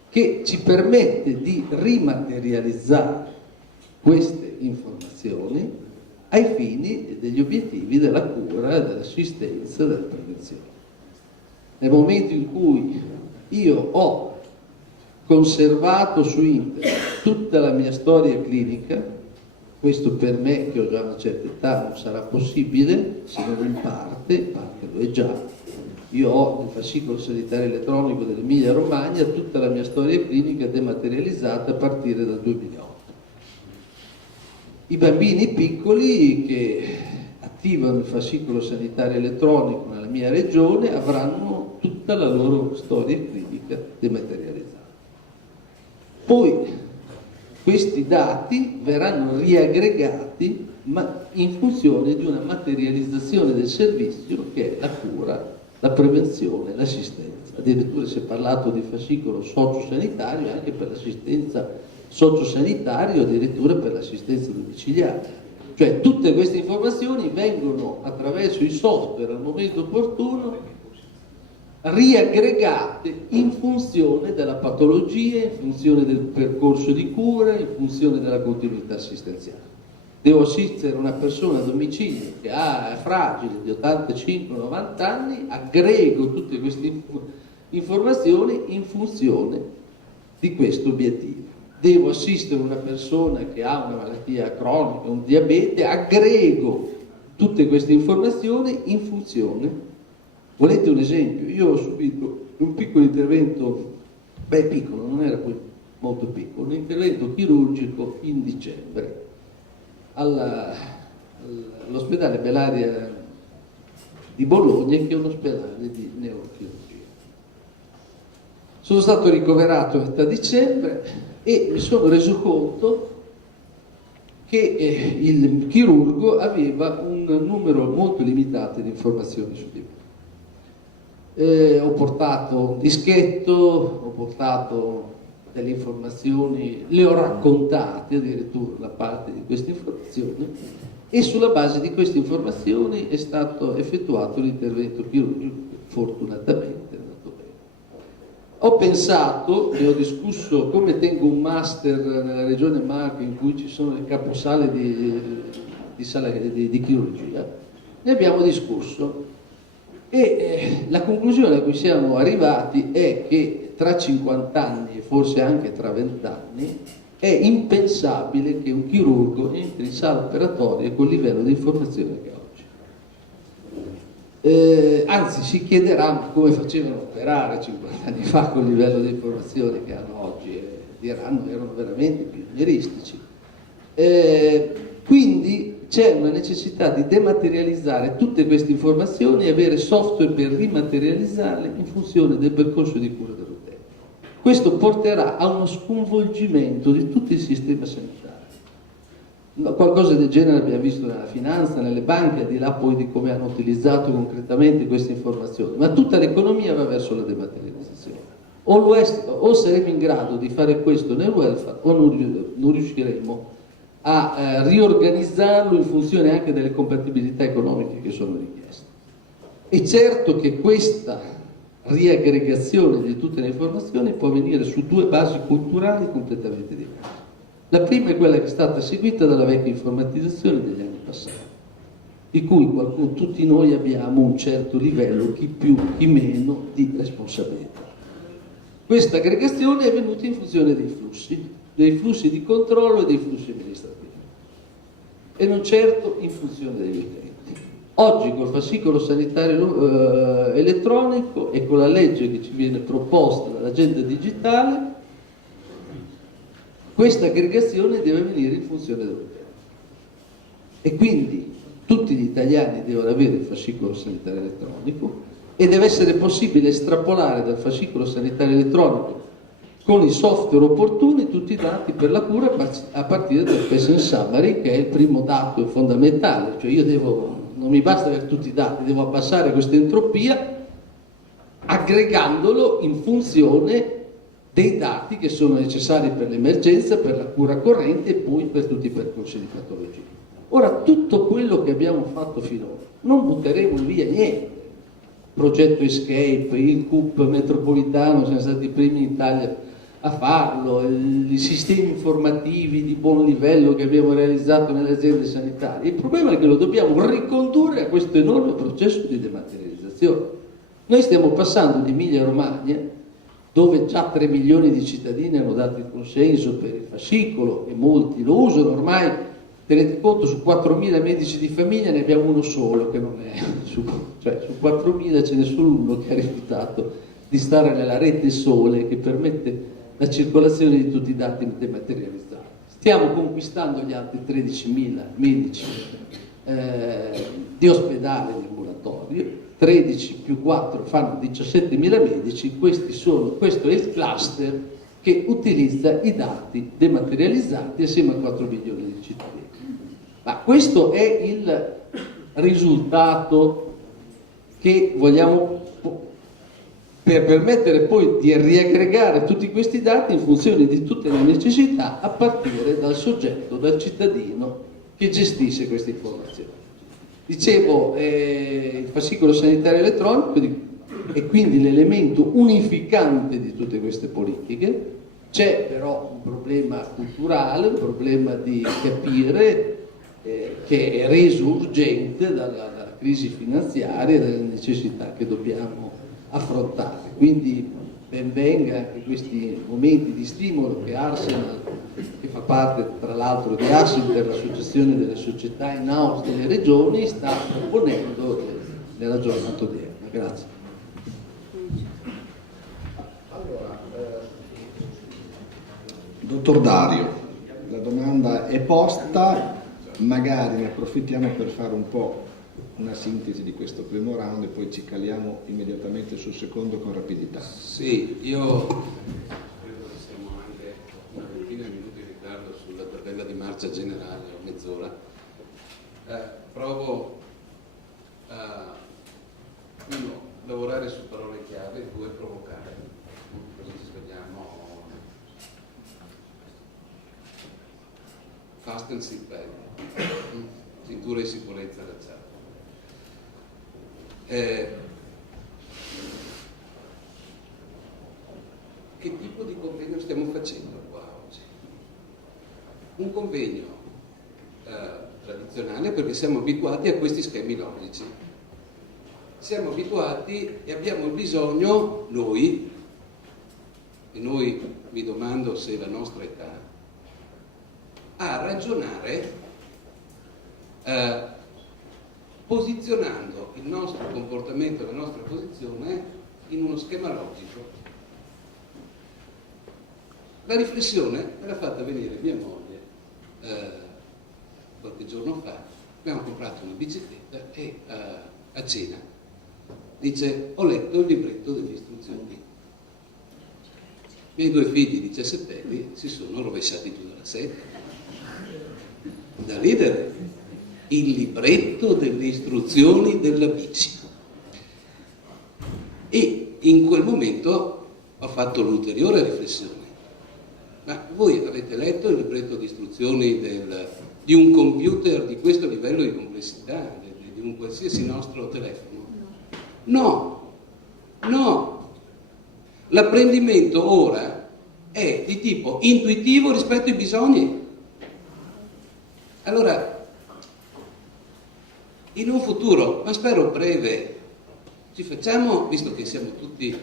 che ci permette di rimaterializzare queste informazioni ai fini degli obiettivi della cura, dell'assistenza, della prevenzione. Nel momento in cui io ho conservato su internet tutta la mia storia clinica, questo per me che ho già una certa età non sarà possibile, se non in parte lo è già. Io ho nel fascicolo sanitario elettronico dell'Emilia Romagna tutta la mia storia clinica dematerializzata a partire dal 2008. I bambini piccoli che attivano il fascicolo sanitario elettronico nella mia regione avranno tutta la loro storia clinica dematerializzata. Poi questi dati verranno riaggregati in funzione di una materializzazione del servizio che è la cura, la prevenzione, l'assistenza. Addirittura si è parlato di fascicolo sociosanitario anche per l'assistenza sociosanitario, addirittura per l'assistenza domiciliare. Cioè tutte queste informazioni vengono attraverso i software al momento opportuno riaggregate in funzione della patologia, in funzione del percorso di cura, in funzione della continuità assistenziale. devo assistere una persona a domicilio che è fragile, di 85-90 anni, aggrego tutte queste informazioni in funzione di questo obiettivo. Devo assistere una persona che ha una malattia cronica, un diabete, aggrego tutte queste informazioni in funzione. Volete un esempio? Io ho subito un piccolo intervento, piccolo, non era poi molto piccolo, un intervento chirurgico in dicembre all'ospedale Bellaria di Bologna, che è un ospedale di neurochirurgia. Sono stato ricoverato a metà dicembre e mi sono reso conto che il chirurgo aveva un numero molto limitato di informazioni su di me. Ho portato un dischetto, ho portato delle informazioni, le ho raccontate addirittura la parte di queste informazioni, e sulla base di queste informazioni è stato effettuato l'intervento chirurgico, fortunatamente è andato bene. Ho pensato e ho discusso, come tengo un master nella regione Marche in cui ci sono le caposale di chirurgia, ne abbiamo discusso e la conclusione a cui siamo arrivati è che tra 50 anni e forse anche tra 20 anni è impensabile che un chirurgo entri in sala operatoria col livello di informazione che ha oggi. Anzi, si chiederà ma come facevano a operare 50 anni fa col livello di informazione che hanno oggi, e diranno erano veramente pionieristici. Quindi c'è una necessità di dematerializzare tutte queste informazioni e avere software per rimaterializzarle in funzione del percorso di cura dell'utente. Questo porterà a uno sconvolgimento di tutto il sistema sanitario. Qualcosa del genere abbiamo visto nella finanza, nelle banche, al di là poi di come hanno utilizzato concretamente queste informazioni, ma tutta l'economia va verso la dematerializzazione. O saremo in grado di fare questo nel welfare o non riusciremo a riorganizzarlo in funzione anche delle compatibilità economiche che sono richieste. È certo che questa riaggregazione di tutte le informazioni può avvenire su due basi culturali completamente diverse. La prima è quella che è stata seguita dalla vecchia informatizzazione degli anni passati, di cui tutti noi abbiamo un certo livello, chi più chi meno, di responsabilità. Questa aggregazione è venuta in funzione dei flussi di controllo e dei flussi amministrativi, e non certo in funzione degli utenti. Oggi col fascicolo sanitario elettronico e con la legge che ci viene proposta dall'agenda digitale, questa aggregazione deve venire in funzione dell'utente. E quindi tutti gli italiani devono avere il fascicolo sanitario elettronico e deve essere possibile estrapolare dal fascicolo sanitario elettronico con i software opportuni tutti i dati per la cura a partire dal patient summary, che è il primo dato fondamentale. Cioè non mi basta avere tutti i dati, devo abbassare questa entropia aggregandolo in funzione dei dati che sono necessari per l'emergenza, per la cura corrente e poi per tutti i percorsi di patologia. Ora, tutto quello che abbiamo fatto finora, non butteremo via niente. Progetto Escape, il CUP metropolitano, siamo stati i primi in Italia a farlo, i sistemi informativi di buon livello che abbiamo realizzato nelle aziende sanitarie. Il problema è che lo dobbiamo ricondurre a questo enorme processo di dematerializzazione. Noi stiamo passando in Emilia-Romagna, dove già 3 milioni di cittadini hanno dato il consenso per il fascicolo e molti lo usano ormai. Tenete conto, su 4.000 medici di famiglia ne abbiamo uno solo che non è, cioè su 4.000 ce n'è solo uno che ha rifiutato di stare nella rete sole che permette la circolazione di tutti i dati dematerializzati. Stiamo conquistando gli altri 13.000 medici di ospedale e di ambulatorio, 13 più 4 fanno 17.000 medici, questo è il cluster che utilizza i dati dematerializzati assieme a 4 milioni di cittadini. Ma questo è il risultato che vogliamo per permettere poi di riaggregare tutti questi dati in funzione di tutte le necessità a partire dal soggetto, dal cittadino che gestisce queste informazioni. Dicevo, il fascicolo sanitario elettronico è quindi l'elemento unificante di tutte queste politiche. C'è però un problema culturale, un problema di capire che è reso urgente dalla crisi finanziaria e dalle necessità che dobbiamo affrontare. Quindi ben venga anche questi momenti di stimolo che Arsenal, che fa parte tra l'altro di Assinter, l'associazione delle società in house delle regioni, sta proponendo nella giornata odierna. Grazie. Allora, dottor Dario, la domanda è posta, magari ne approfittiamo per fare un po' una sintesi di questo primo round e poi ci caliamo immediatamente sul secondo con rapidità. Sì, io credo che siamo anche una ventina di minuti in ritardo sulla tabella di marcia generale, o mezz'ora. Provo a uno, lavorare su parole chiave, due, provocare, così ci svegliamo. Fasten seatbelt, cintura di sicurezza allacciata. Che tipo di convegno stiamo facendo qua oggi? Un convegno tradizionale, perché siamo abituati a questi schemi logici. Siamo abituati e abbiamo il bisogno, noi, e noi mi domando se la nostra età, a ragionare posizionando il nostro comportamento, la nostra posizione in uno schema logico. La riflessione me l'ha fatta venire mia moglie qualche giorno fa. Abbiamo comprato una bicicletta e a cena dice: ho letto il libretto delle istruzioni. I miei due figli 17 anni si sono rovesciati giù dalla sedia. Da ridere, il libretto delle istruzioni della bici. E in quel momento ho fatto l'ulteriore riflessione: ma voi avete letto il libretto di istruzioni di un computer di questo livello di complessità, di un qualsiasi nostro telefono? No, no. L'apprendimento ora è di tipo intuitivo rispetto ai bisogni. Allora, in un futuro, ma spero breve, ci facciamo, visto che siamo tutti,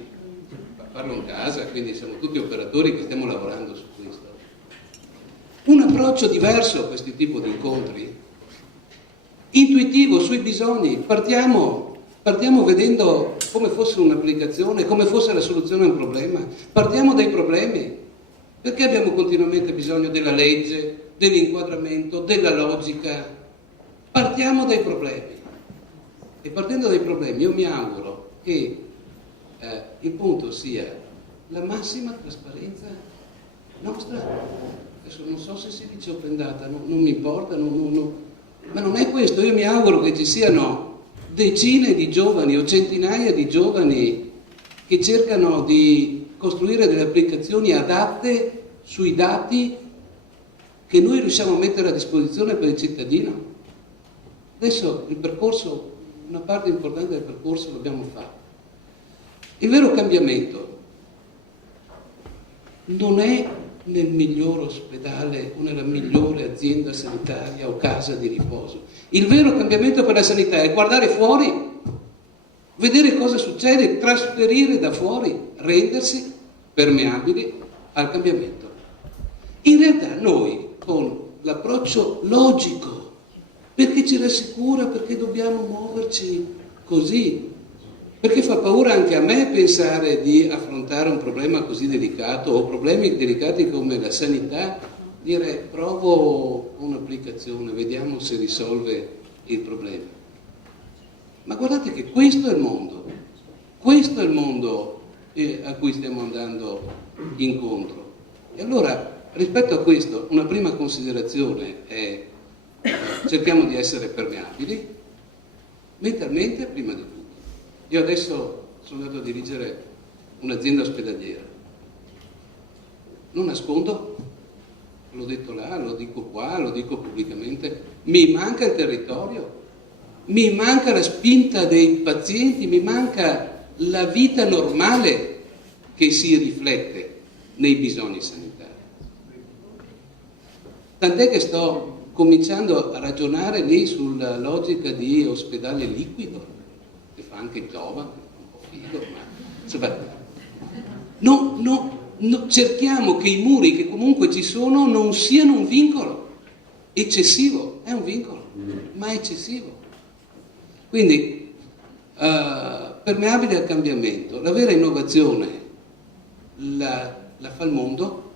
parlo in casa, quindi siamo tutti operatori che stiamo lavorando su questo, un approccio diverso a questi tipi di incontri, intuitivo sui bisogni. Partiamo vedendo come fosse un'applicazione, come fosse la soluzione a un problema. Partiamo dai problemi. Perché abbiamo continuamente bisogno della legge, dell'inquadramento, della logica? Partiamo dai problemi. E partendo dai problemi io mi auguro che il punto sia la massima trasparenza nostra. Adesso non so se si dice open data, non mi importa, ma non è questo. Io mi auguro che ci siano decine di giovani o centinaia di giovani che cercano di costruire delle applicazioni adatte sui dati che noi riusciamo a mettere a disposizione per il cittadino. Adesso il percorso, una parte importante del percorso l'abbiamo fatto. Il vero cambiamento non è nel miglior ospedale o nella migliore azienda sanitaria o casa di riposo. Il vero cambiamento per la sanità è guardare fuori, vedere cosa succede, trasferire da fuori, rendersi permeabili al cambiamento. In realtà noi, con l'approccio logico, perché ci rassicura, perché dobbiamo muoverci così, perché fa paura anche a me pensare di affrontare un problema così delicato o problemi delicati come la sanità, dire provo un'applicazione, vediamo se risolve il problema. Ma guardate che questo è il mondo a cui stiamo andando incontro. E allora, rispetto a questo, una prima considerazione è cerchiamo di essere permeabili, mentalmente prima di tutto. Io adesso sono andato a dirigere un'azienda ospedaliera. Non nascondo, l'ho detto là, lo dico qua, lo dico pubblicamente, mi manca il territorio, mi manca la spinta dei pazienti, mi manca la vita normale che si riflette nei bisogni sanitari. Tant'è che sto cominciando a ragionare lì sulla logica di ospedale liquido, che fa anche Giova, un po' figo, ma insomma, cerchiamo che i muri che comunque ci sono non siano un vincolo eccessivo, è un vincolo, ma eccessivo. Quindi permeabile al cambiamento, la vera innovazione la fa il mondo,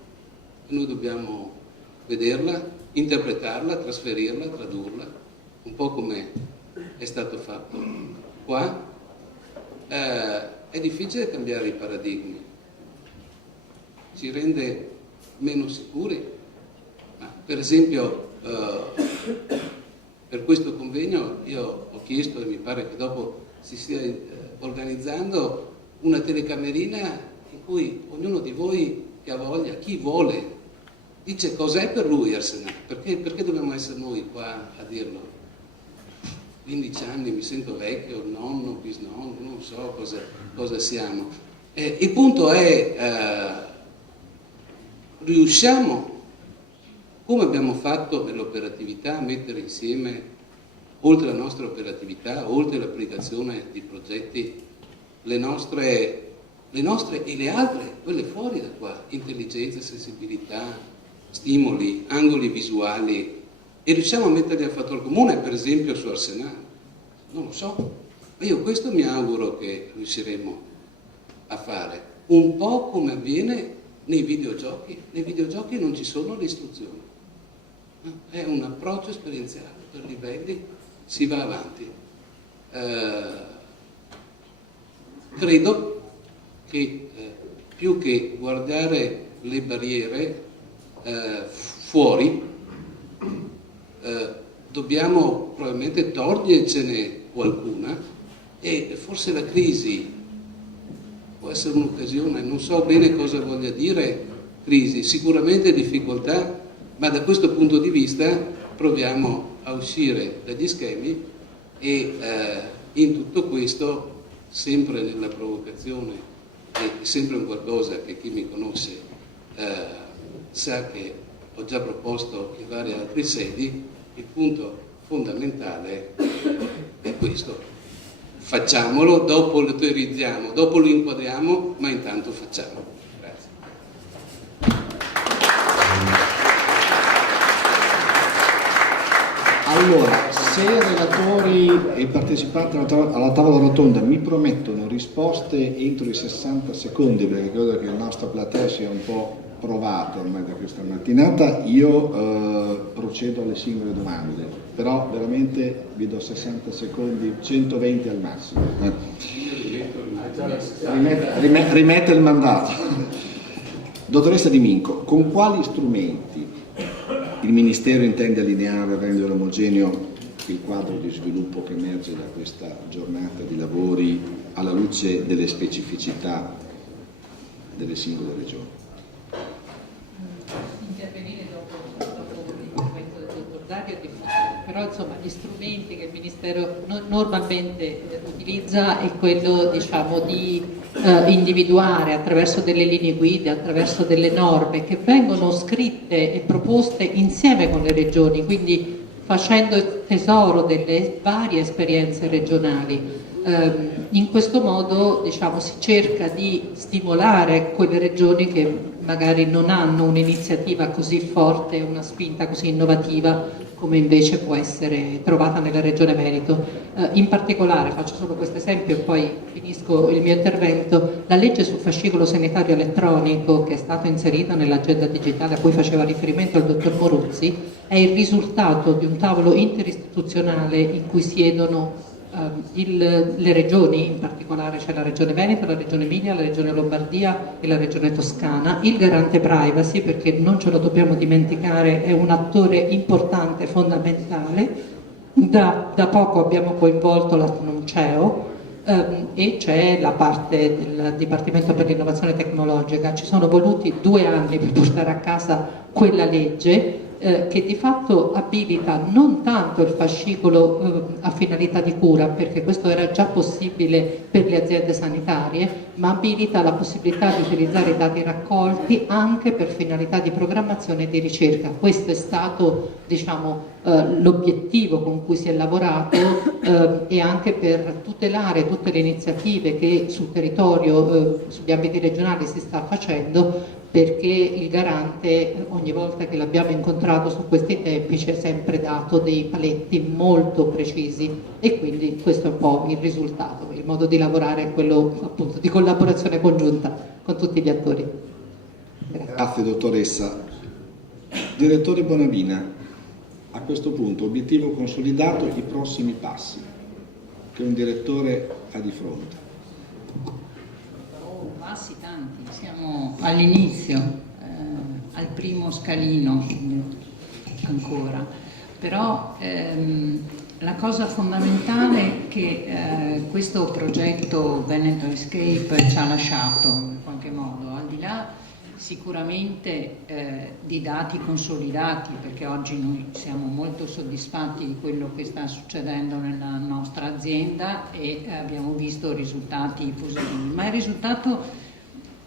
e noi dobbiamo vederla, interpretarla, trasferirla, tradurla, un po' come è stato fatto qua. È difficile cambiare i paradigmi, ci rende meno sicuri, ma per esempio per questo convegno io ho chiesto, e mi pare che dopo si stia organizzando, una telecamerina in cui ognuno di voi che ha voglia, chi vuole, dice cos'è per lui Arsenale, perché dobbiamo essere noi qua a dirlo? 15 anni, mi sento vecchio, nonno, bisnonno, non so cosa siamo. Il punto è, riusciamo, come abbiamo fatto nell'operatività, a mettere insieme, oltre la nostra operatività, oltre l'applicazione di progetti, le nostre e le altre, quelle fuori da qua, intelligenza, sensibilità, stimoli, angoli visuali, e riusciamo a metterli a fattor comune, per esempio su Arsenale. Non lo so, ma io questo mi auguro che riusciremo a fare, un po' come avviene nei videogiochi. Nei videogiochi non ci sono le istruzioni, è un approccio esperienziale, per livelli si va avanti. Credo che più che guardare le barriere fuori, dobbiamo probabilmente togliercene qualcuna, e forse la crisi può essere un'occasione, non so bene cosa voglia dire crisi, sicuramente difficoltà, ma da questo punto di vista proviamo a uscire dagli schemi e in tutto questo, sempre nella provocazione e sempre un qualcosa che chi mi conosce sa che ho già proposto in varie altre sedi, il punto fondamentale è questo. Facciamolo, dopo lo teorizziamo, dopo lo inquadriamo, ma intanto facciamo. Grazie. Allora, se i relatori e i partecipanti alla tavola rotonda mi promettono risposte entro i 60 secondi, perché credo che il nostro platea sia un po' provato ormai da questa mattinata, io procedo alle singole domande, però veramente vi do 60 secondi, 120 al massimo. Rimette il mandato. Dottoressa Di Minco, con quali strumenti il Ministero intende allineare e rendere omogeneo il quadro di sviluppo che emerge da questa giornata di lavori alla luce delle specificità delle singole regioni? Intervenire dopo l'intervento del dottor Dario è difficile, però insomma gli strumenti che il Ministero normalmente utilizza è quello, diciamo, di individuare attraverso delle linee guida, attraverso delle norme che vengono scritte e proposte insieme con le regioni, quindi facendo tesoro delle varie esperienze regionali. In questo modo, diciamo, si cerca di stimolare quelle regioni che magari non hanno un'iniziativa così forte, una spinta così innovativa come invece può essere trovata nella Regione Veneto. In particolare, faccio solo questo esempio e poi finisco il mio intervento, la legge sul fascicolo sanitario elettronico che è stata inserita nell'agenda digitale a cui faceva riferimento il dottor Moruzzi è il risultato di un tavolo interistituzionale in cui siedono le regioni, in particolare c'è la Regione Veneto, la Regione Emilia, la Regione Lombardia e la Regione Toscana, il garante privacy, perché non ce lo dobbiamo dimenticare, è un attore importante, fondamentale. Da poco abbiamo coinvolto la TNUCEO e c'è la parte del Dipartimento per l'Innovazione Tecnologica. Ci sono voluti 2 anni per portare a casa quella legge. che di fatto abilita non tanto il fascicolo a finalità di cura, perché questo era già possibile per le aziende sanitarie, ma abilita la possibilità di utilizzare i dati raccolti anche per finalità di programmazione e di ricerca. Questo è stato, diciamo, l'obiettivo con cui si è lavorato e anche per tutelare tutte le iniziative che sul territorio, sugli ambiti regionali si sta facendo, perché il garante ogni volta che l'abbiamo incontrato su questi tempi ci ha sempre dato dei paletti molto precisi e quindi questo è un po' il risultato, il modo di lavorare è quello appunto di collaborazione congiunta con tutti gli attori. Grazie dottoressa. Direttore Bonavina, a questo punto obiettivo consolidato, i prossimi passi che un direttore ha di fronte. Passi tanti, siamo all'inizio, al primo scalino ancora, però la cosa fondamentale che questo progetto Veneto Escape ci ha lasciato in qualche modo, al di là sicuramente di dati consolidati, perché oggi noi siamo molto soddisfatti di quello che sta succedendo nella nostra azienda e abbiamo visto risultati positivi, ma il risultato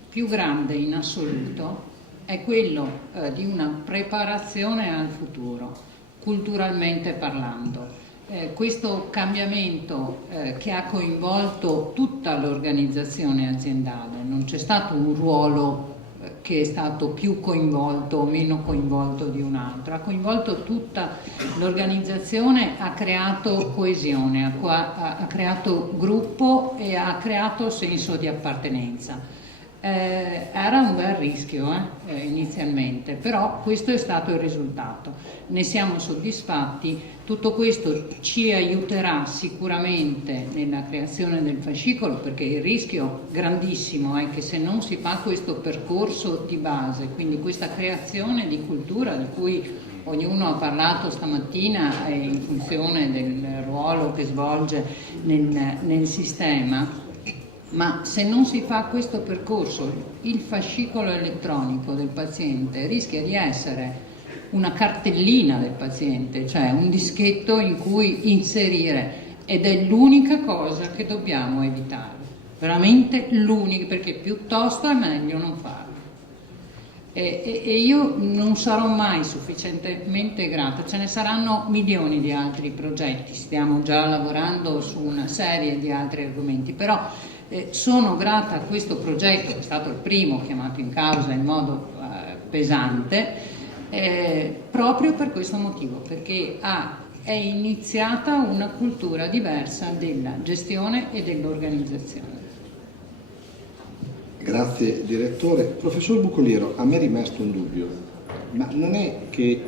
più grande in assoluto è quello di una preparazione al futuro, culturalmente parlando. Questo cambiamento che ha coinvolto tutta l'organizzazione aziendale, non c'è stato un ruolo che è stato più coinvolto o meno coinvolto di un altro, ha coinvolto tutta l'organizzazione, ha creato coesione, ha creato gruppo e ha creato senso di appartenenza. Era un bel rischio inizialmente, però questo è stato il risultato, ne siamo soddisfatti. Tutto questo ci aiuterà sicuramente nella creazione del fascicolo, perché il rischio grandissimo è che se non si fa questo percorso di base, quindi questa creazione di cultura di cui ognuno ha parlato stamattina in funzione del ruolo che svolge nel sistema, ma se non si fa questo percorso, il fascicolo elettronico del paziente rischia di essere una cartellina del paziente, cioè un dischetto in cui inserire, ed è l'unica cosa che dobbiamo evitare, veramente l'unica, perché piuttosto è meglio non farlo. E io non sarò mai sufficientemente grata, ce ne saranno milioni di altri progetti, stiamo già lavorando su una serie di altri argomenti, però sono grata a questo progetto, che è stato il primo chiamato in causa in modo pesante, proprio per questo motivo, perché è iniziata una cultura diversa della gestione e dell'organizzazione. Grazie direttore. Professor Bucoliero, a me è rimasto un dubbio, ma non è che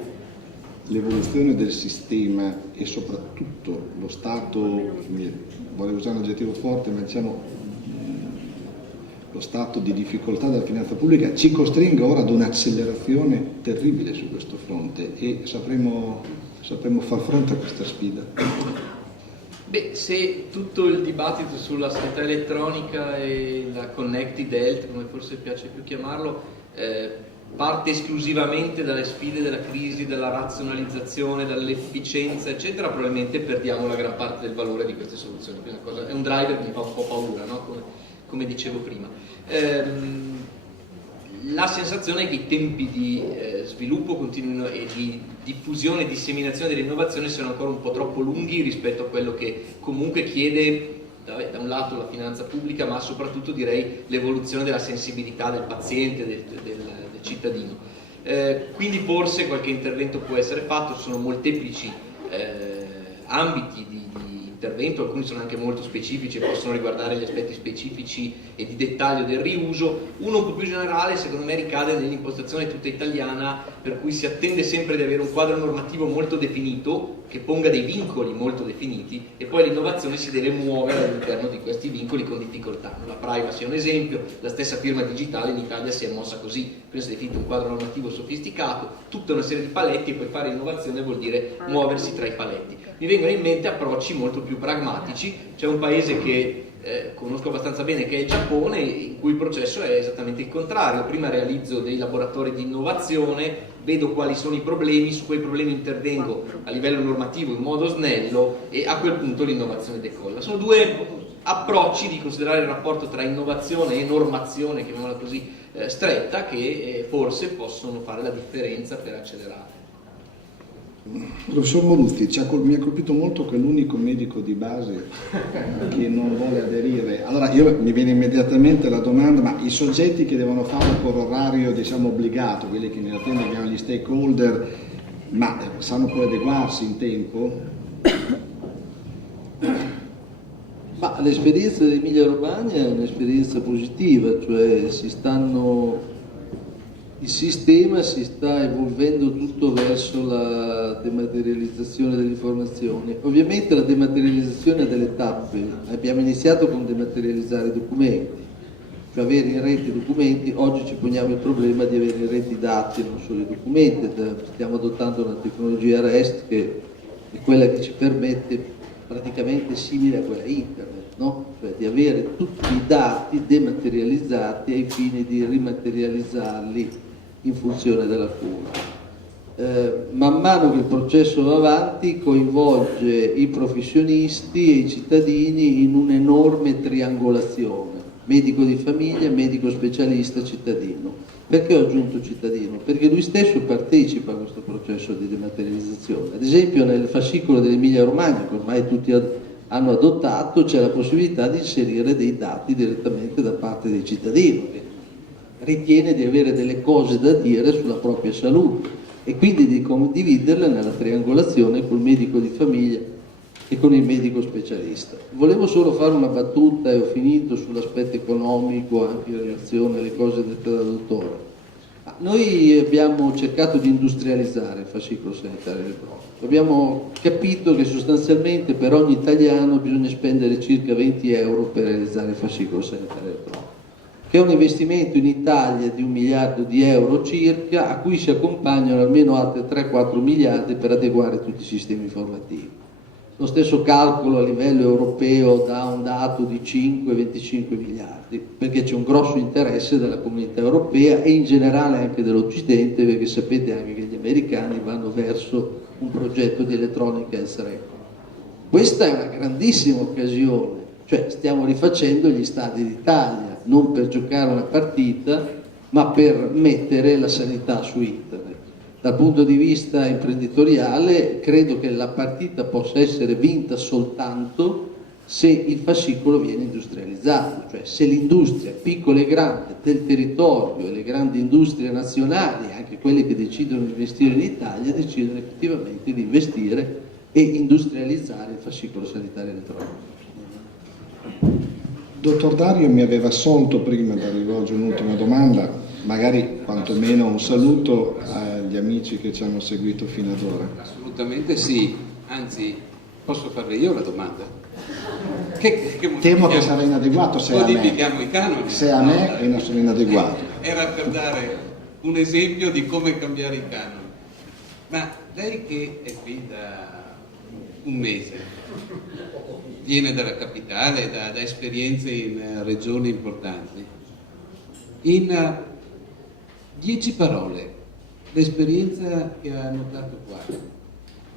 l'evoluzione del sistema e soprattutto lo stato, volevo usare un aggettivo forte, ma diciamo lo stato di difficoltà della finanza pubblica ci costringa ora ad un'accelerazione terribile su questo fronte e sapremo far fronte a questa sfida? Beh, se tutto il dibattito sulla sanità elettronica e la Connected Health, come forse piace più chiamarlo, parte esclusivamente dalle sfide della crisi, dalla razionalizzazione, dall'efficienza, eccetera, probabilmente perdiamo la gran parte del valore di queste soluzioni. È un driver che mi fa un po' paura, no? Come dicevo prima. La sensazione è che i tempi di sviluppo continuino e di diffusione e disseminazione dell'innovazione siano ancora un po' troppo lunghi rispetto a quello che comunque chiede da un lato la finanza pubblica, ma soprattutto direi l'evoluzione della sensibilità del paziente, del cittadino. Quindi forse qualche intervento può essere fatto, ci sono molteplici ambiti di intervento, alcuni sono anche molto specifici e possono riguardare gli aspetti specifici e di dettaglio del riuso. Uno un po' più generale secondo me ricade nell'impostazione tutta italiana, per cui si attende sempre di avere un quadro normativo molto definito che ponga dei vincoli molto definiti e poi l'innovazione si deve muovere all'interno di questi vincoli con difficoltà. La privacy è un esempio, la stessa firma digitale in Italia si è mossa così, prima si è definito un quadro normativo sofisticato, tutta una serie di paletti e poi fare innovazione vuol dire muoversi tra i paletti. Mi vengono in mente approcci molto più pragmatici. C'è un paese che conosco abbastanza bene, che è il Giappone, in cui il processo è esattamente il contrario. Prima realizzo dei laboratori di innovazione, vedo quali sono i problemi, su quei problemi intervengo a livello normativo in modo snello e a quel punto l'innovazione decolla. Sono due approcci di considerare il rapporto tra innovazione e normazione, chiamiamola così, stretta, che forse possono fare la differenza per accelerare. Professor Moruzzi, mi ha colpito molto che l'unico medico di base che non vuole aderire. Allora mi viene immediatamente la domanda, ma i soggetti che devono fare un orario diciamo obbligato, quelli che nell'azienda abbiamo gli stakeholder, ma sanno poi adeguarsi in tempo? Ma l'esperienza dell'Emilia Romagna è un'esperienza positiva, cioè il sistema si sta evolvendo tutto verso la dematerializzazione delle informazioni. Ovviamente la dematerializzazione ha delle tappe. Abbiamo iniziato con dematerializzare i documenti, cioè avere in rete i documenti. Oggi ci poniamo il problema di avere in rete i dati, non solo i documenti. Stiamo adottando una tecnologia REST che è quella che ci permette, praticamente simile a quella internet, no? Cioè di avere tutti i dati dematerializzati ai fini di rimaterializzarli in funzione della cura. Man mano che il processo va avanti coinvolge i professionisti e i cittadini in un'enorme triangolazione: medico di famiglia, medico specialista, cittadino. Perché ho aggiunto cittadino? Perché lui stesso partecipa a questo processo di dematerializzazione. Ad esempio nel fascicolo dell'Emilia Romagna, che ormai tutti hanno adottato, c'è la possibilità di inserire dei dati direttamente da parte dei cittadini, che ritiene di avere delle cose da dire sulla propria salute, e quindi di condividerle nella triangolazione col medico di famiglia e con il medico specialista. Volevo solo fare una battuta, e ho finito, sull'aspetto economico anche in relazione alle cose dette dal dottore. Noi abbiamo cercato di industrializzare il fascicolo sanitario elettronico. Abbiamo capito che sostanzialmente per ogni italiano bisogna spendere circa 20 euro per realizzare il fascicolo sanitario elettronico, che è un investimento in Italia di 1 miliardo di euro circa, a cui si accompagnano almeno altri 3-4 miliardi per adeguare tutti i sistemi informativi. Lo stesso calcolo a livello europeo dà un dato di 5-25 miliardi, perché c'è un grosso interesse della comunità europea e in generale anche dell'Occidente, perché sapete anche che gli americani vanno verso un progetto di electronic health record. Questa è una grandissima occasione, cioè stiamo rifacendo gli stadi d'Italia, non per giocare una partita, ma per mettere la sanità su internet. Dal punto di vista imprenditoriale credo che la partita possa essere vinta soltanto se il fascicolo viene industrializzato, cioè se l'industria piccola e grande del territorio e le grandi industrie nazionali, anche quelle che decidono di investire in Italia, decidono effettivamente di investire e industrializzare il fascicolo sanitario elettronico. Dottor Dario mi aveva assolto prima da rivolgere un'ultima domanda, magari quantomeno un saluto agli amici che ci hanno seguito fino ad ora. Assolutamente sì, anzi posso farle io la domanda? Temo che sarà inadeguato se a modifichiamo i canoni. Se a me sono inadeguato. Era per dare un esempio di come cambiare i canoni. Ma lei che è qui da un mese, viene dalla capitale, da esperienze in regioni importanti, in 10 parole l'esperienza che ha notato qua,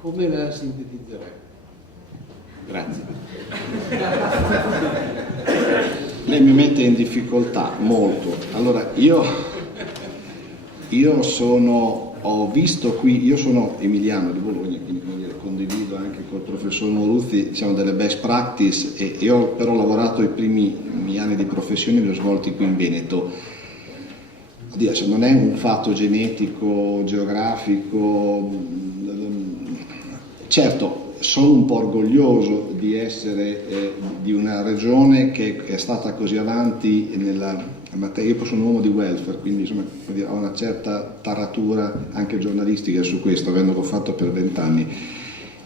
come la sintetizzerebbe? Grazie. Lei mi mette in difficoltà molto. Allora ho visto qui, io sono emiliano di Bologna, quindi condivido anche col professor Moruzzi delle best practice, e io ho però lavorato i primi miei anni di professione, li ho svolti qui in Veneto. Oddio, non è un fatto genetico, geografico, certo sono un po' orgoglioso di essere di una regione che è stata così avanti nella materia. Io sono un uomo di welfare, quindi insomma ho una certa taratura anche giornalistica su questo, avendolo fatto per 20 anni.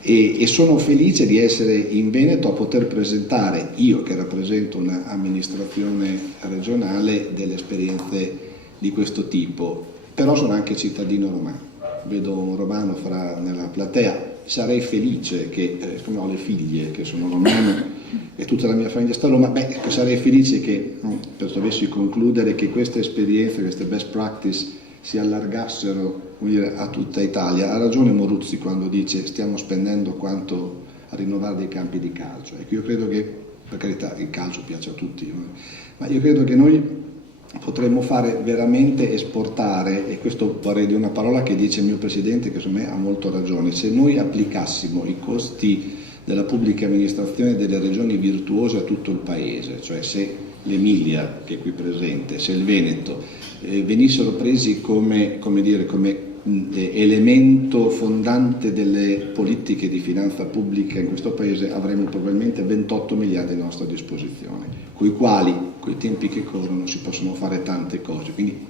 E sono felice di essere in Veneto a poter presentare, io che rappresento un'amministrazione regionale, delle esperienze di questo tipo. Però sono anche cittadino romano, vedo un romano nella platea. Sarei felice che, come ho le figlie che sono romane, e tutta la mia famiglia sta a Roma, sarei felice che dovessi concludere che queste esperienze, queste best practice si allargassero, come dire, a tutta Italia. Ha ragione Moruzzi quando dice stiamo spendendo quanto a rinnovare dei campi di calcio. Ecco, io credo che, per carità, il calcio piace a tutti, ma io credo che noi potremmo fare veramente esportare, e questo vorrei dire una parola che dice il mio Presidente, che secondo me ha molto ragione, se noi applicassimo i costi della pubblica amministrazione delle regioni virtuose a tutto il Paese, cioè se l'Emilia, che è qui presente, se il Veneto venissero presi come elemento fondante delle politiche di finanza pubblica in questo Paese, avremmo probabilmente 28 miliardi a nostra disposizione, coi quali, coi tempi che corrono, si possono fare tante cose. Quindi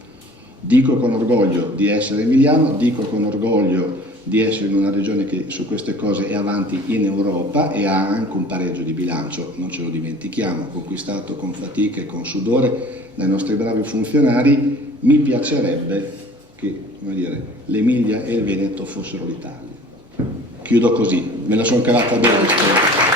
dico con orgoglio di essere emiliano, dico con orgoglio di essere in una regione che su queste cose è avanti in Europa e ha anche un pareggio di bilancio, non ce lo dimentichiamo, conquistato con fatica e con sudore dai nostri bravi funzionari. Mi piacerebbe che, come dire, l'Emilia e il Veneto fossero l'Italia. Chiudo così, me la sono cavata bene.